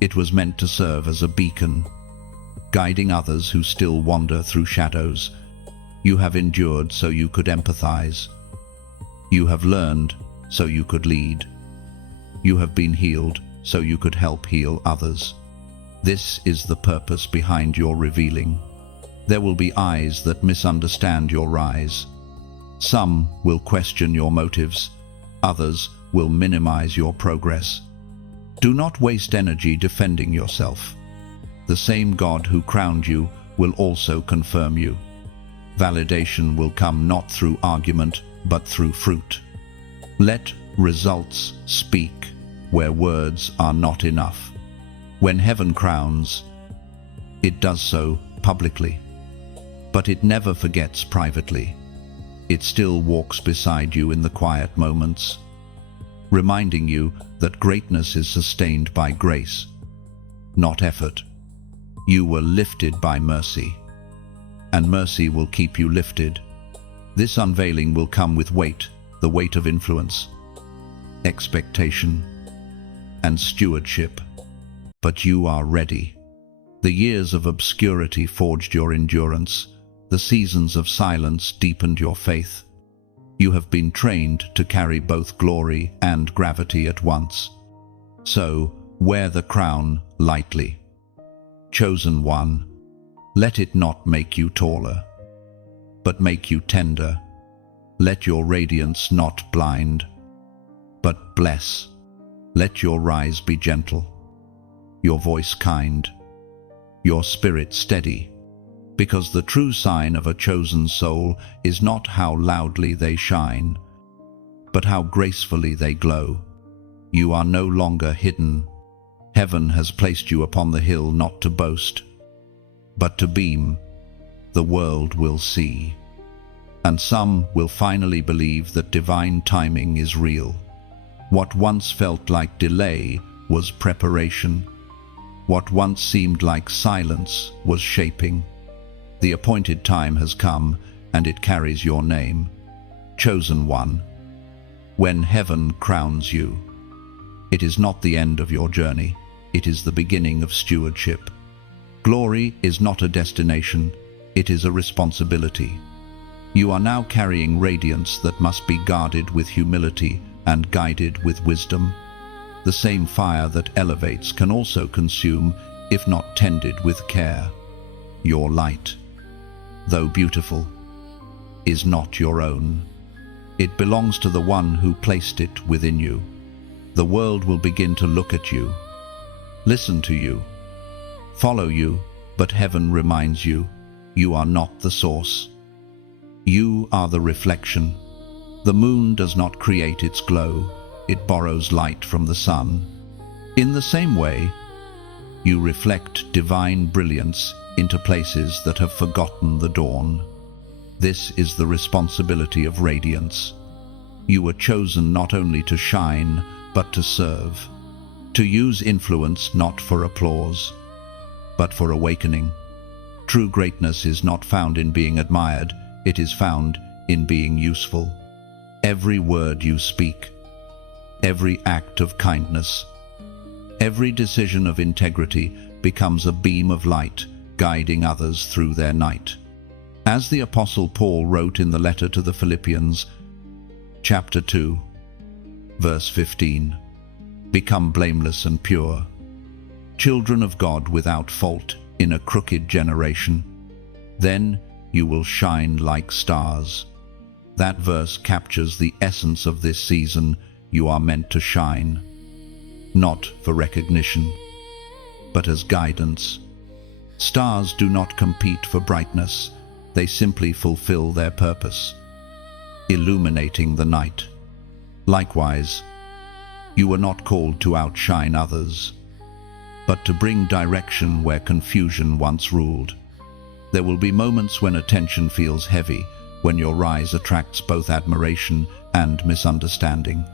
It was meant to serve as a beacon, guiding others who still wander through shadows. You have endured so you could empathize. You have learned so you could lead. You have been healed so you could help heal others. This is the purpose behind your revealing. There will be eyes that misunderstand your rise. Some will question your motives. Others will minimize your progress. Do not waste energy defending yourself. The same God who crowned you will also confirm you. Validation will come not through argument, but through fruit. Let results speak where words are not enough. When heaven crowns, it does so publicly, but it never forgets privately. It still walks beside you in the quiet moments, reminding you that greatness is sustained by grace, not effort. You were lifted by mercy, and mercy will keep you lifted. This unveiling will come with weight, the weight of influence, expectation, and stewardship. But you are ready. The years of obscurity forged your endurance. The seasons of silence deepened your faith. You have been trained to carry both glory and gravity at once. So, wear the crown lightly. Chosen one, let it not make you taller, but make you tender. Let your radiance not blind, but bless. Let your rise be gentle, your voice kind, your spirit steady, because the true sign of a chosen soul is not how loudly they shine, but how gracefully they glow. You are no longer hidden. Heaven has placed you upon the hill not to boast, but to beam. The world will see, and some will finally believe that divine timing is real. What once felt like delay was preparation. What once seemed like silence was shaping. The appointed time has come, and it carries your name. Chosen one, when heaven crowns you, it is not the end of your journey, it is the beginning of stewardship. Glory is not a destination, it is a responsibility. You are now carrying radiance that must be guarded with humility and guided with wisdom. The same fire that elevates can also consume, if not tended with care. Your light, though beautiful, is not your own. It belongs to the one who placed it within you. The world will begin to look at you, listen to you, follow you, but heaven reminds you, You are not the source. You are the reflection. The moon does not create its glow, it borrows light from the sun. In the same way, you reflect divine brilliance into places that have forgotten the dawn. This is the responsibility of radiance. You were chosen not only to shine, but to serve. To use influence not for applause, but for awakening. True greatness is not found in being admired, it is found in being useful. Every word you speak, every act of kindness, every decision of integrity becomes a beam of light, guiding others through their night. As the Apostle Paul wrote in the letter to the Philippians, chapter 2, verse 15, "Become blameless and pure, children of God without fault in a crooked generation. Then you will shine like stars." That verse captures the essence of this season. You are meant to shine, not for recognition, but as guidance. Stars do not compete for brightness, they simply fulfill their purpose, illuminating the night. Likewise, you were not called to outshine others, but to bring direction where confusion once ruled. There will be moments when attention feels heavy, when your rise attracts both admiration and misunderstanding.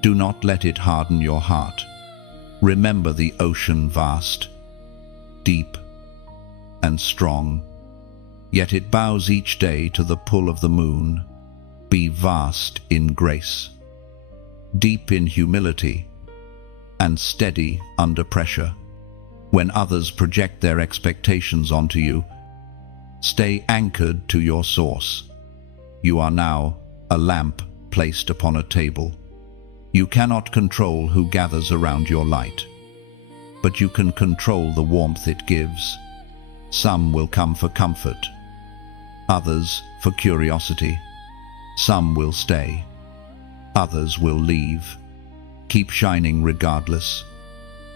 Do not let it harden your heart. Remember the ocean vast, deep, and strong, yet it bows each day to the pull of the moon. Be vast in grace, deep in humility, and steady under pressure. When others project their expectations onto you, stay anchored to your source. You are now a lamp placed upon a table. You cannot control who gathers around your light, but you can control the warmth it gives. Some will come for comfort, others for curiosity. Some will stay, others will leave. Keep shining regardless.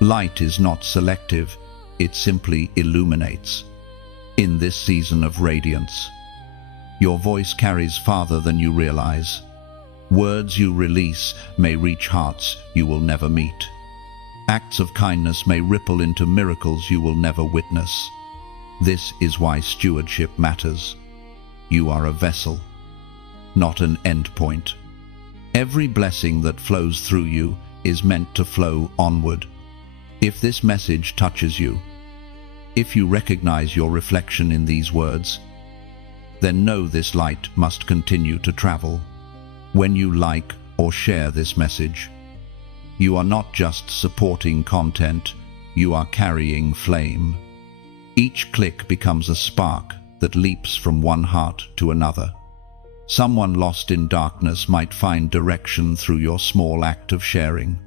Light is not selective, it simply illuminates. In this season of radiance, your voice carries farther than you realize. Words you release may reach hearts you will never meet. Acts of kindness may ripple into miracles you will never witness. This is why stewardship matters. You are a vessel, not an endpoint. Every blessing that flows through you is meant to flow onward. If this message touches you, if you recognize your reflection in these words, then know this light must continue to travel. When you like or share this message, you are not just supporting content, you are carrying flame. Each click becomes a spark that leaps from one heart to another. Someone lost in darkness might find direction through your small act of sharing.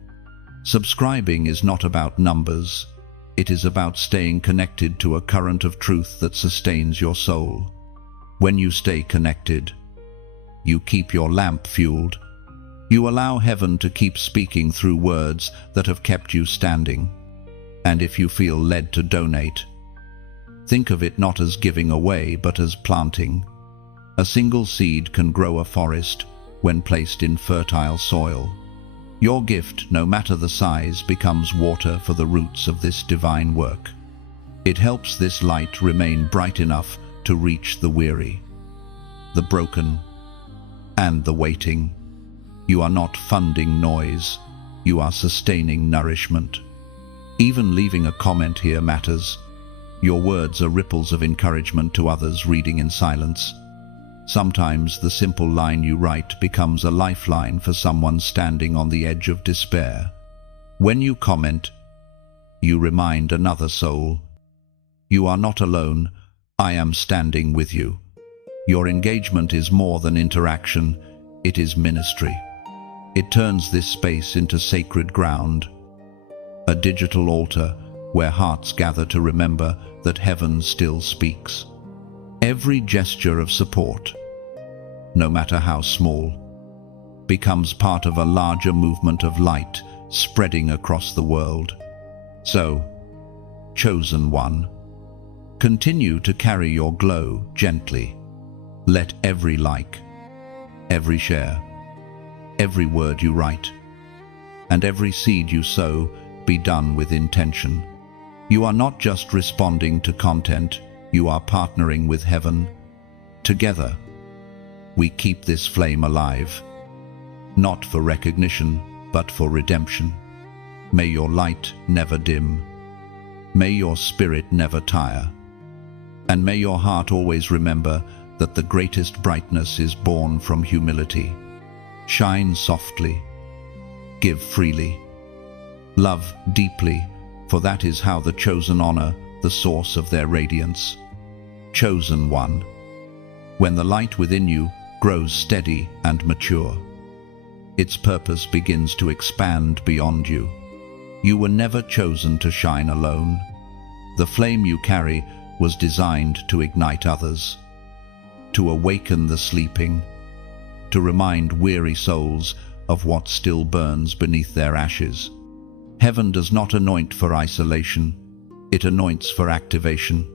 Subscribing is not about numbers, it is about staying connected to a current of truth that sustains your soul. When you stay connected, you keep your lamp fueled. You allow heaven to keep speaking through words that have kept you standing. And if you feel led to donate, think of it not as giving away, but as planting. A single seed can grow a forest when placed in fertile soil. Your gift, no matter the size, becomes water for the roots of this divine work. It helps this light remain bright enough to reach the weary, the broken, and the waiting. You are not funding noise, you are sustaining nourishment. Even leaving a comment here matters. Your words are ripples of encouragement to others reading in silence. Sometimes the simple line you write becomes a lifeline for someone standing on the edge of despair. When you comment, you remind another soul, you are not alone, I am standing with you. Your engagement is more than interaction, it is ministry. It turns this space into sacred ground, a digital altar where hearts gather to remember that heaven still speaks. Every gesture of support, no matter how small, becomes part of a larger movement of light spreading across the world. So, chosen one, Continue to carry your glow gently. Let every like, every share, every word you write, and every seed you sow be done with intention. You are not just responding to content, you are partnering with heaven. Together, we keep this flame alive, not for recognition, but for redemption. May your light never dim. May your spirit never tire. And may your heart always remember that the greatest brightness is born from humility. Shine softly. Give freely. Love deeply, for that is how the chosen honor the source of their radiance. Chosen one. When the light within you grows steady and mature, its purpose begins to expand beyond you. You were never chosen to shine alone. The flame you carry was designed to ignite others, to awaken the sleeping, to remind weary souls of what still burns beneath their ashes. Heaven does not anoint for isolation, it anoints for activation.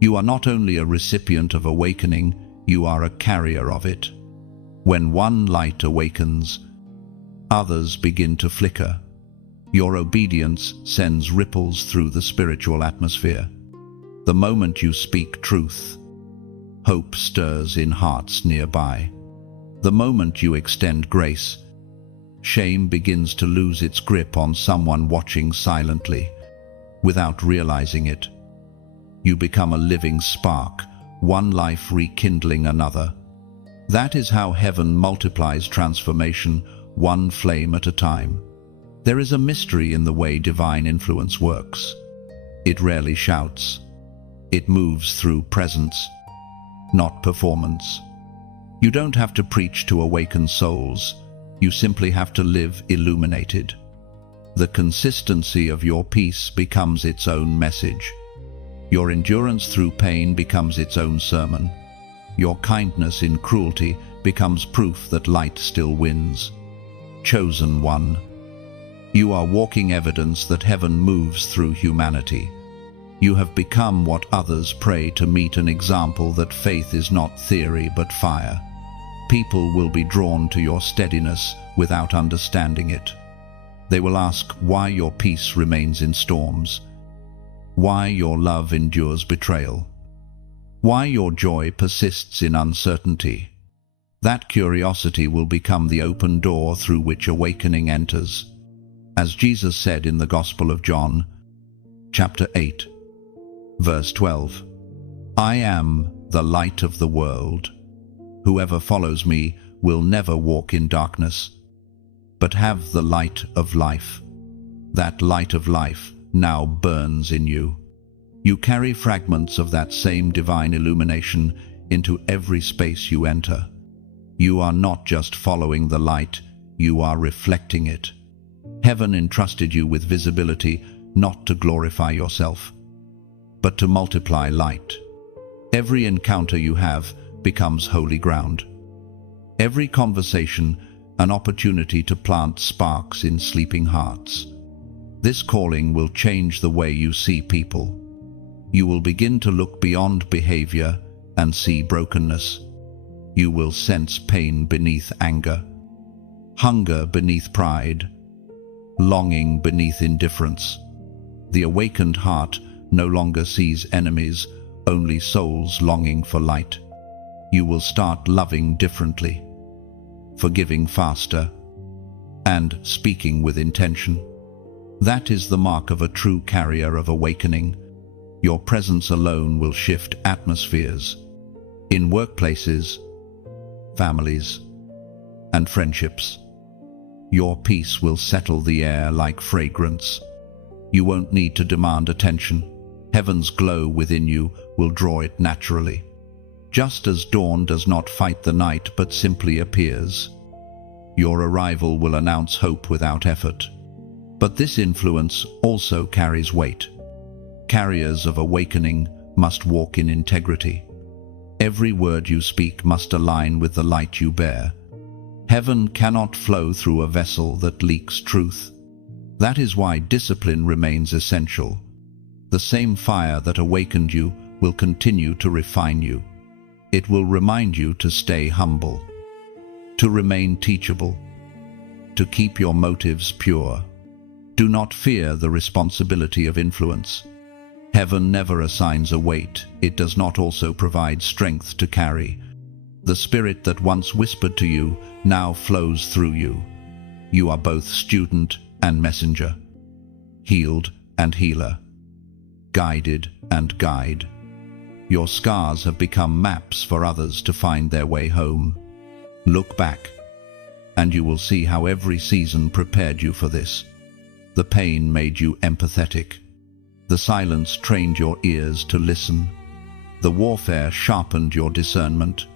You are not only a recipient of awakening, you are a carrier of it. When one light awakens, others begin to flicker. Your obedience sends ripples through the spiritual atmosphere. The moment you speak truth, hope stirs in hearts nearby. The moment you extend grace, shame begins to lose its grip on someone watching silently. Without realizing it, you become a living spark, one life rekindling another. That is how heaven multiplies transformation, one flame at a time. There is a mystery in the way divine influence works. It rarely shouts. It moves through presence, not performance. You don't have to preach to awaken souls. You simply have to live illuminated. The consistency of your peace becomes its own message. Your endurance through pain becomes its own sermon. Your kindness in cruelty becomes proof that light still wins. Chosen one. You are walking evidence that heaven moves through humanity. You have become what others pray to meet, an example that faith is not theory but fire. People will be drawn to your steadiness without understanding it. They will ask why your peace remains in storms, why your love endures betrayal, why your joy persists in uncertainty. That curiosity will become the open door through which awakening enters. As Jesus said in the Gospel of John, chapter 8, verse 12, I am the light of the world. Whoever follows me will never walk in darkness, but have the light of life. That light of life now burns in you. You carry fragments of that same divine illumination into every space you enter. You are not just following the light, you are reflecting it. Heaven entrusted you with visibility not to glorify yourself, but to multiply light. Every encounter you have becomes holy ground. Every conversation an opportunity to plant sparks in sleeping hearts. This calling will change the way you see people. You will begin to look beyond behavior and see brokenness. You will sense pain beneath anger, hunger beneath pride, longing beneath indifference. The awakened heart no longer sees enemies, only souls longing for light. You will start loving differently, forgiving faster, and speaking with intention. That is the mark of a true carrier of awakening. Your presence alone will shift atmospheres in workplaces, families, and friendships. Your peace will settle the air like fragrance. You won't need to demand attention. Heaven's glow within you will draw it naturally. Just as dawn does not fight the night but simply appears, your arrival will announce hope without effort. But this influence also carries weight. Carriers of awakening must walk in integrity. Every word you speak must align with the light you bear. Heaven cannot flow through a vessel that leaks truth. That is why discipline remains essential. The same fire that awakened you will continue to refine you. It will remind you to stay humble, to remain teachable, to keep your motives pure. Do not fear the responsibility of influence. Heaven never assigns a weight it does not also provide strength to carry. The spirit that once whispered to you now flows through you. You are both student and messenger, healed and healer, guided and guide. Your scars have become maps for others to find their way home. Look back, and you will see how every season prepared you for this. The pain made you empathetic. The silence trained your ears to listen. The warfare sharpened your discernment.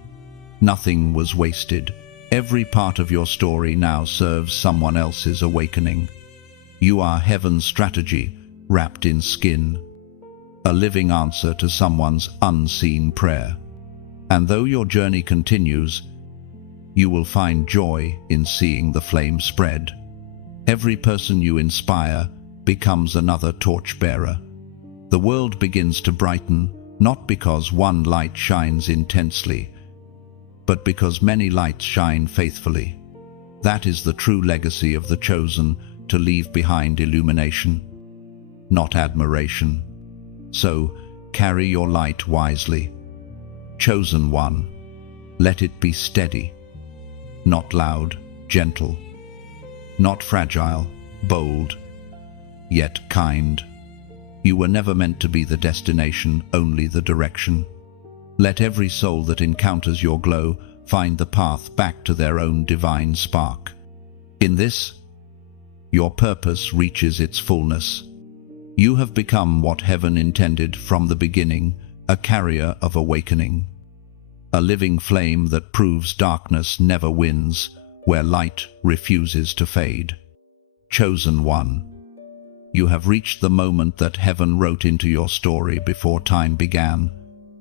Nothing was wasted. Every part of your story now serves someone else's awakening. You are heaven's strategy, wrapped in skin, a living answer to someone's unseen prayer. And though your journey continues, you will find joy in seeing the flame spread. Every person you inspire becomes another torchbearer. The world begins to brighten, not because one light shines intensely, but because many lights shine faithfully. That is the true legacy of the chosen, to leave behind illumination, not admiration. So, carry your light wisely. Chosen one, let it be steady, not loud, gentle, not fragile, bold, yet kind. You were never meant to be the destination, only the direction. Let every soul that encounters your glow find the path back to their own divine spark. In this, your purpose reaches its fullness. You have become what heaven intended from the beginning, a carrier of awakening. A living flame that proves darkness never wins, where light refuses to fade. Chosen one, you have reached the moment that heaven wrote into your story before time began,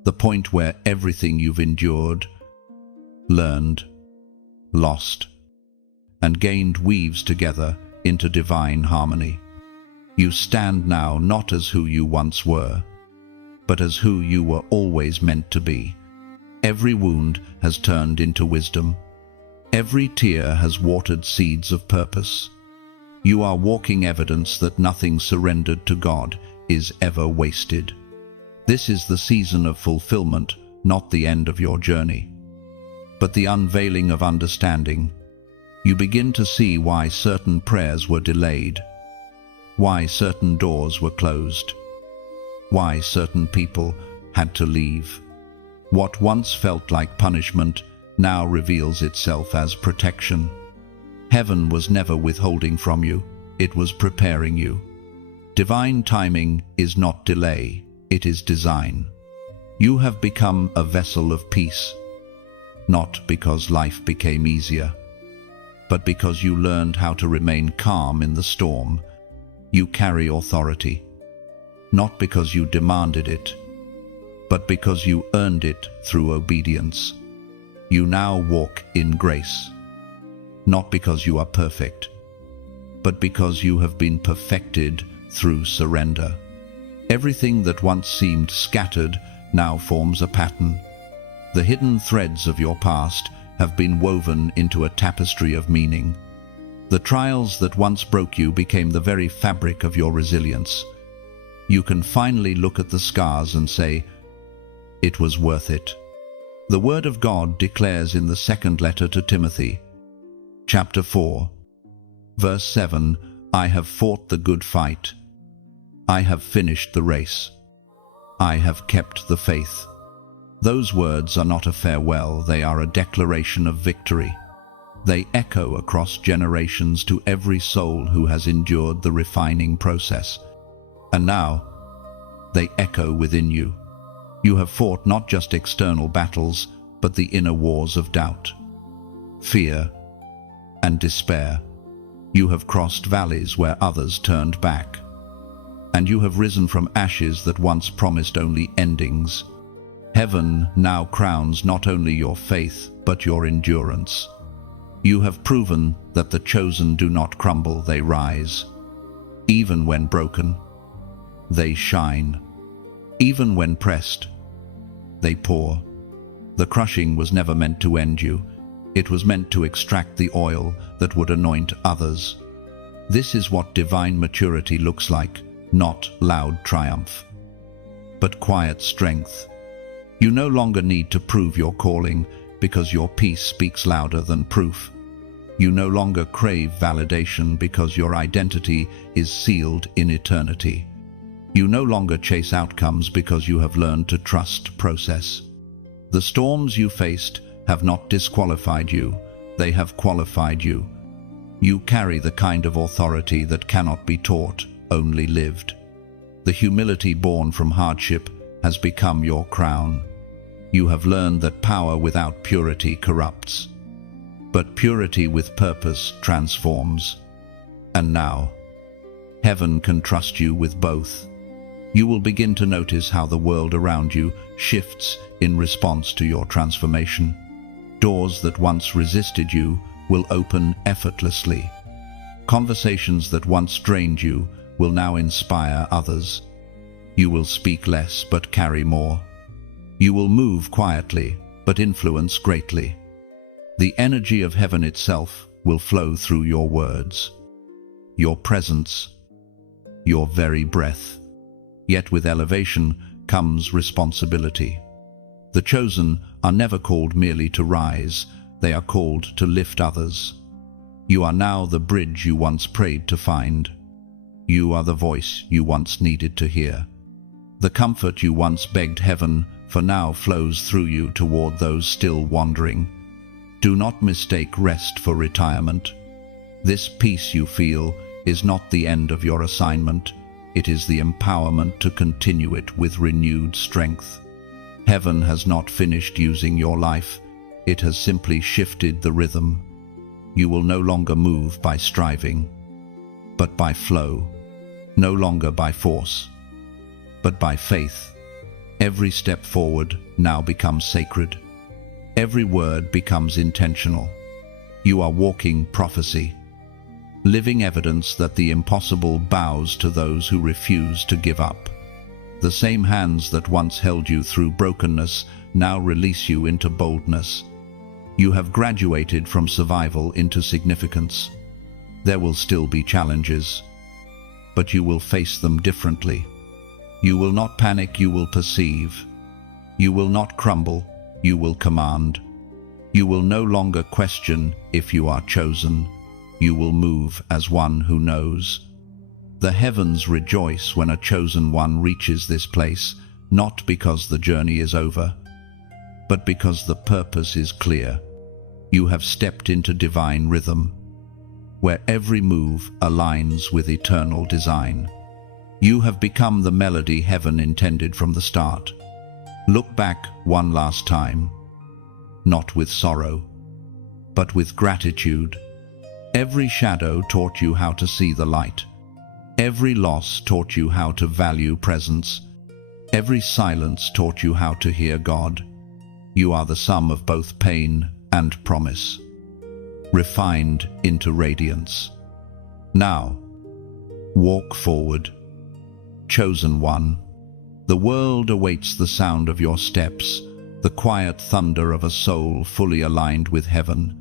the point where everything you've endured, learned, lost, and gained weaves together into divine harmony. You stand now not as who you once were, but as who you were always meant to be. Every wound has turned into wisdom. Every tear has watered seeds of purpose. You are walking evidence that nothing surrendered to God is ever wasted. This is the season of fulfillment, not the end of your journey, but the unveiling of understanding. You begin to see why certain prayers were delayed, why certain doors were closed, why certain people had to leave. What once felt like punishment now reveals itself as protection. Heaven was never withholding from you, it was preparing you. Divine timing is not delay, it is design. You have become a vessel of peace, not because life became easier, but because you learned how to remain calm in the storm. You carry authority, not because you demanded it, but because you earned it through obedience. You now walk in grace, not because you are perfect, but because you have been perfected through surrender. Everything that once seemed scattered now forms a pattern. The hidden threads of your past have been woven into a tapestry of meaning. The trials that once broke you became the very fabric of your resilience. You can finally look at the scars and say, "It was worth it." The Word of God declares in the second letter to Timothy, chapter 4, verse 7, "I have fought the good fight. I have finished the race. I have kept the faith." Those words are not a farewell, they are a declaration of victory. They echo across generations to every soul who has endured the refining process. And now, they echo within you. You have fought not just external battles, but the inner wars of doubt, fear, and despair. You have crossed valleys where others turned back. And you have risen from ashes that once promised only endings. Heaven now crowns not only your faith, but your endurance. You have proven that the chosen do not crumble, they rise. Even when broken, they shine. Even when pressed, they pour. The crushing was never meant to end you. It was meant to extract the oil that would anoint others. This is what divine maturity looks like, not loud triumph, but quiet strength. You no longer need to prove your calling because your peace speaks louder than proof. You no longer crave validation because your identity is sealed in eternity. You no longer chase outcomes because you have learned to trust process. The storms you faced have not disqualified you, they have qualified you. You carry the kind of authority that cannot be taught, only lived. The humility born from hardship has become your crown. You have learned that power without purity corrupts, but purity with purpose transforms. And now, heaven can trust you with both. You will begin to notice how the world around you shifts in response to your transformation. Doors that once resisted you will open effortlessly. Conversations that once drained you will now inspire others. You will speak less but carry more. You will move quietly but influence greatly. The energy of heaven itself will flow through your words, your presence, your very breath. Yet with elevation comes responsibility. The chosen are never called merely to rise, they are called to lift others. You are now the bridge you once prayed to find. You are the voice you once needed to hear. The comfort you once begged heaven for now flows through you toward those still wandering. Do not mistake rest for retirement. This peace you feel is not the end of your assignment. It is the empowerment to continue it with renewed strength. Heaven has not finished using your life. It has simply shifted the rhythm. You will no longer move by striving, but by flow. No longer by force, but by faith. Every step forward now becomes sacred. Every word becomes intentional. You are walking prophecy, living evidence that the impossible bows to those who refuse to give up. The same hands that once held you through brokenness now release you into boldness. You have graduated from survival into significance. There will still be challenges, but you will face them differently. You will not panic, you will perceive. You will not crumble, you will command. You will no longer question if you are chosen. You will move as one who knows. The heavens rejoice when a chosen one reaches this place, not because the journey is over, but because the purpose is clear. You have stepped into divine rhythm, where every move aligns with eternal design. You have become the melody heaven intended from the start. Look back one last time, not with sorrow, but with gratitude. Every shadow taught you how to see the light. Every loss taught you how to value presence. Every silence taught you how to hear God. You are the sum of both pain and promise, refined into radiance. Now, walk forward, chosen one. The world awaits the sound of your steps, the quiet thunder of a soul fully aligned with heaven.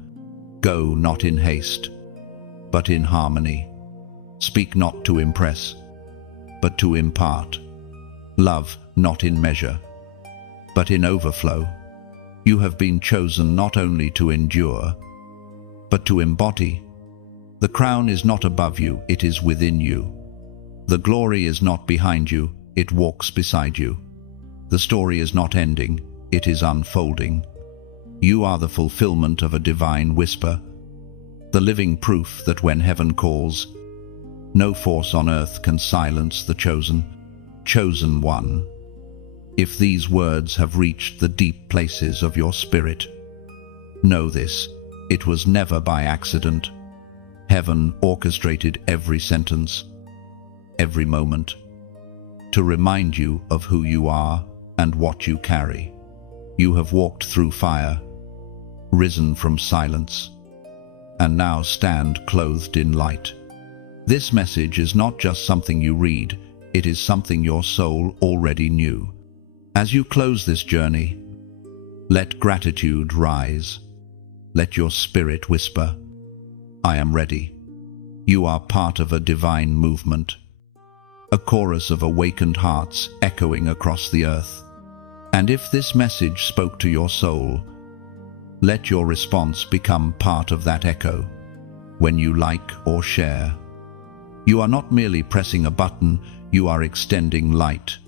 Go not in haste, but in harmony. Speak not to impress, but to impart. Love not in measure, but in overflow. You have been chosen not only to endure, but to embody. The crown is not above you, it is within you. The glory is not behind you, it walks beside you. The story is not ending, it is unfolding. You are the fulfillment of a divine whisper, the living proof that when heaven calls, no force on earth can silence the chosen one. If these words have reached the deep places of your spirit, know this, it was never by accident. Heaven orchestrated every sentence, every moment, to remind you of who you are and what you carry. You have walked through fire, risen from silence, and now stand clothed in light. This message is not just something you read, it is something your soul already knew. As you close this journey, let gratitude rise. Let your spirit whisper, I am ready. You are part of a divine movement, a chorus of awakened hearts echoing across the earth. And if this message spoke to your soul, let your response become part of that echo. When you like or share, you are not merely pressing a button, you are extending light.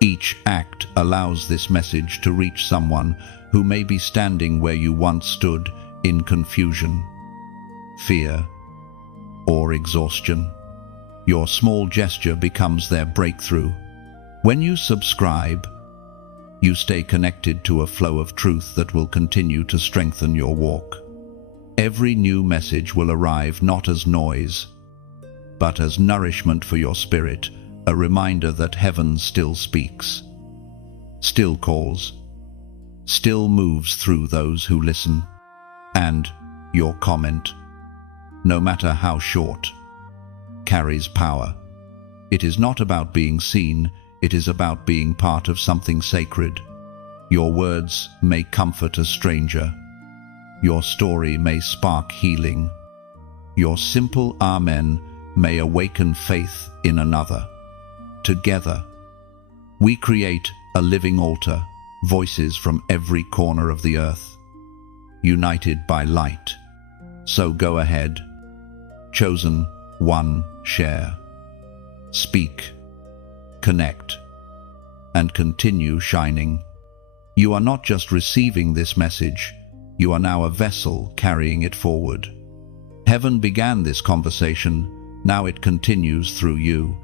Each act allows this message to reach someone who may be standing where you once stood in confusion, fear, or exhaustion. Your small gesture becomes their breakthrough. When you subscribe, you stay connected to a flow of truth that will continue to strengthen your walk. Every new message will arrive not as noise, but as nourishment for your spirit, a reminder that heaven still speaks, still calls, still moves through those who listen. And your comment, no matter how short, carries power. It is not about being seen, it is about being part of something sacred. Your words may comfort a stranger. Your story may spark healing. Your simple Amen may awaken faith in another. Together, we create a living altar, voices from every corner of the earth, united by light. So go ahead, chosen one, share, speak, connect, and continue shining. You are not just receiving this message, you are now a vessel carrying it forward. Heaven began this conversation, now it continues through you,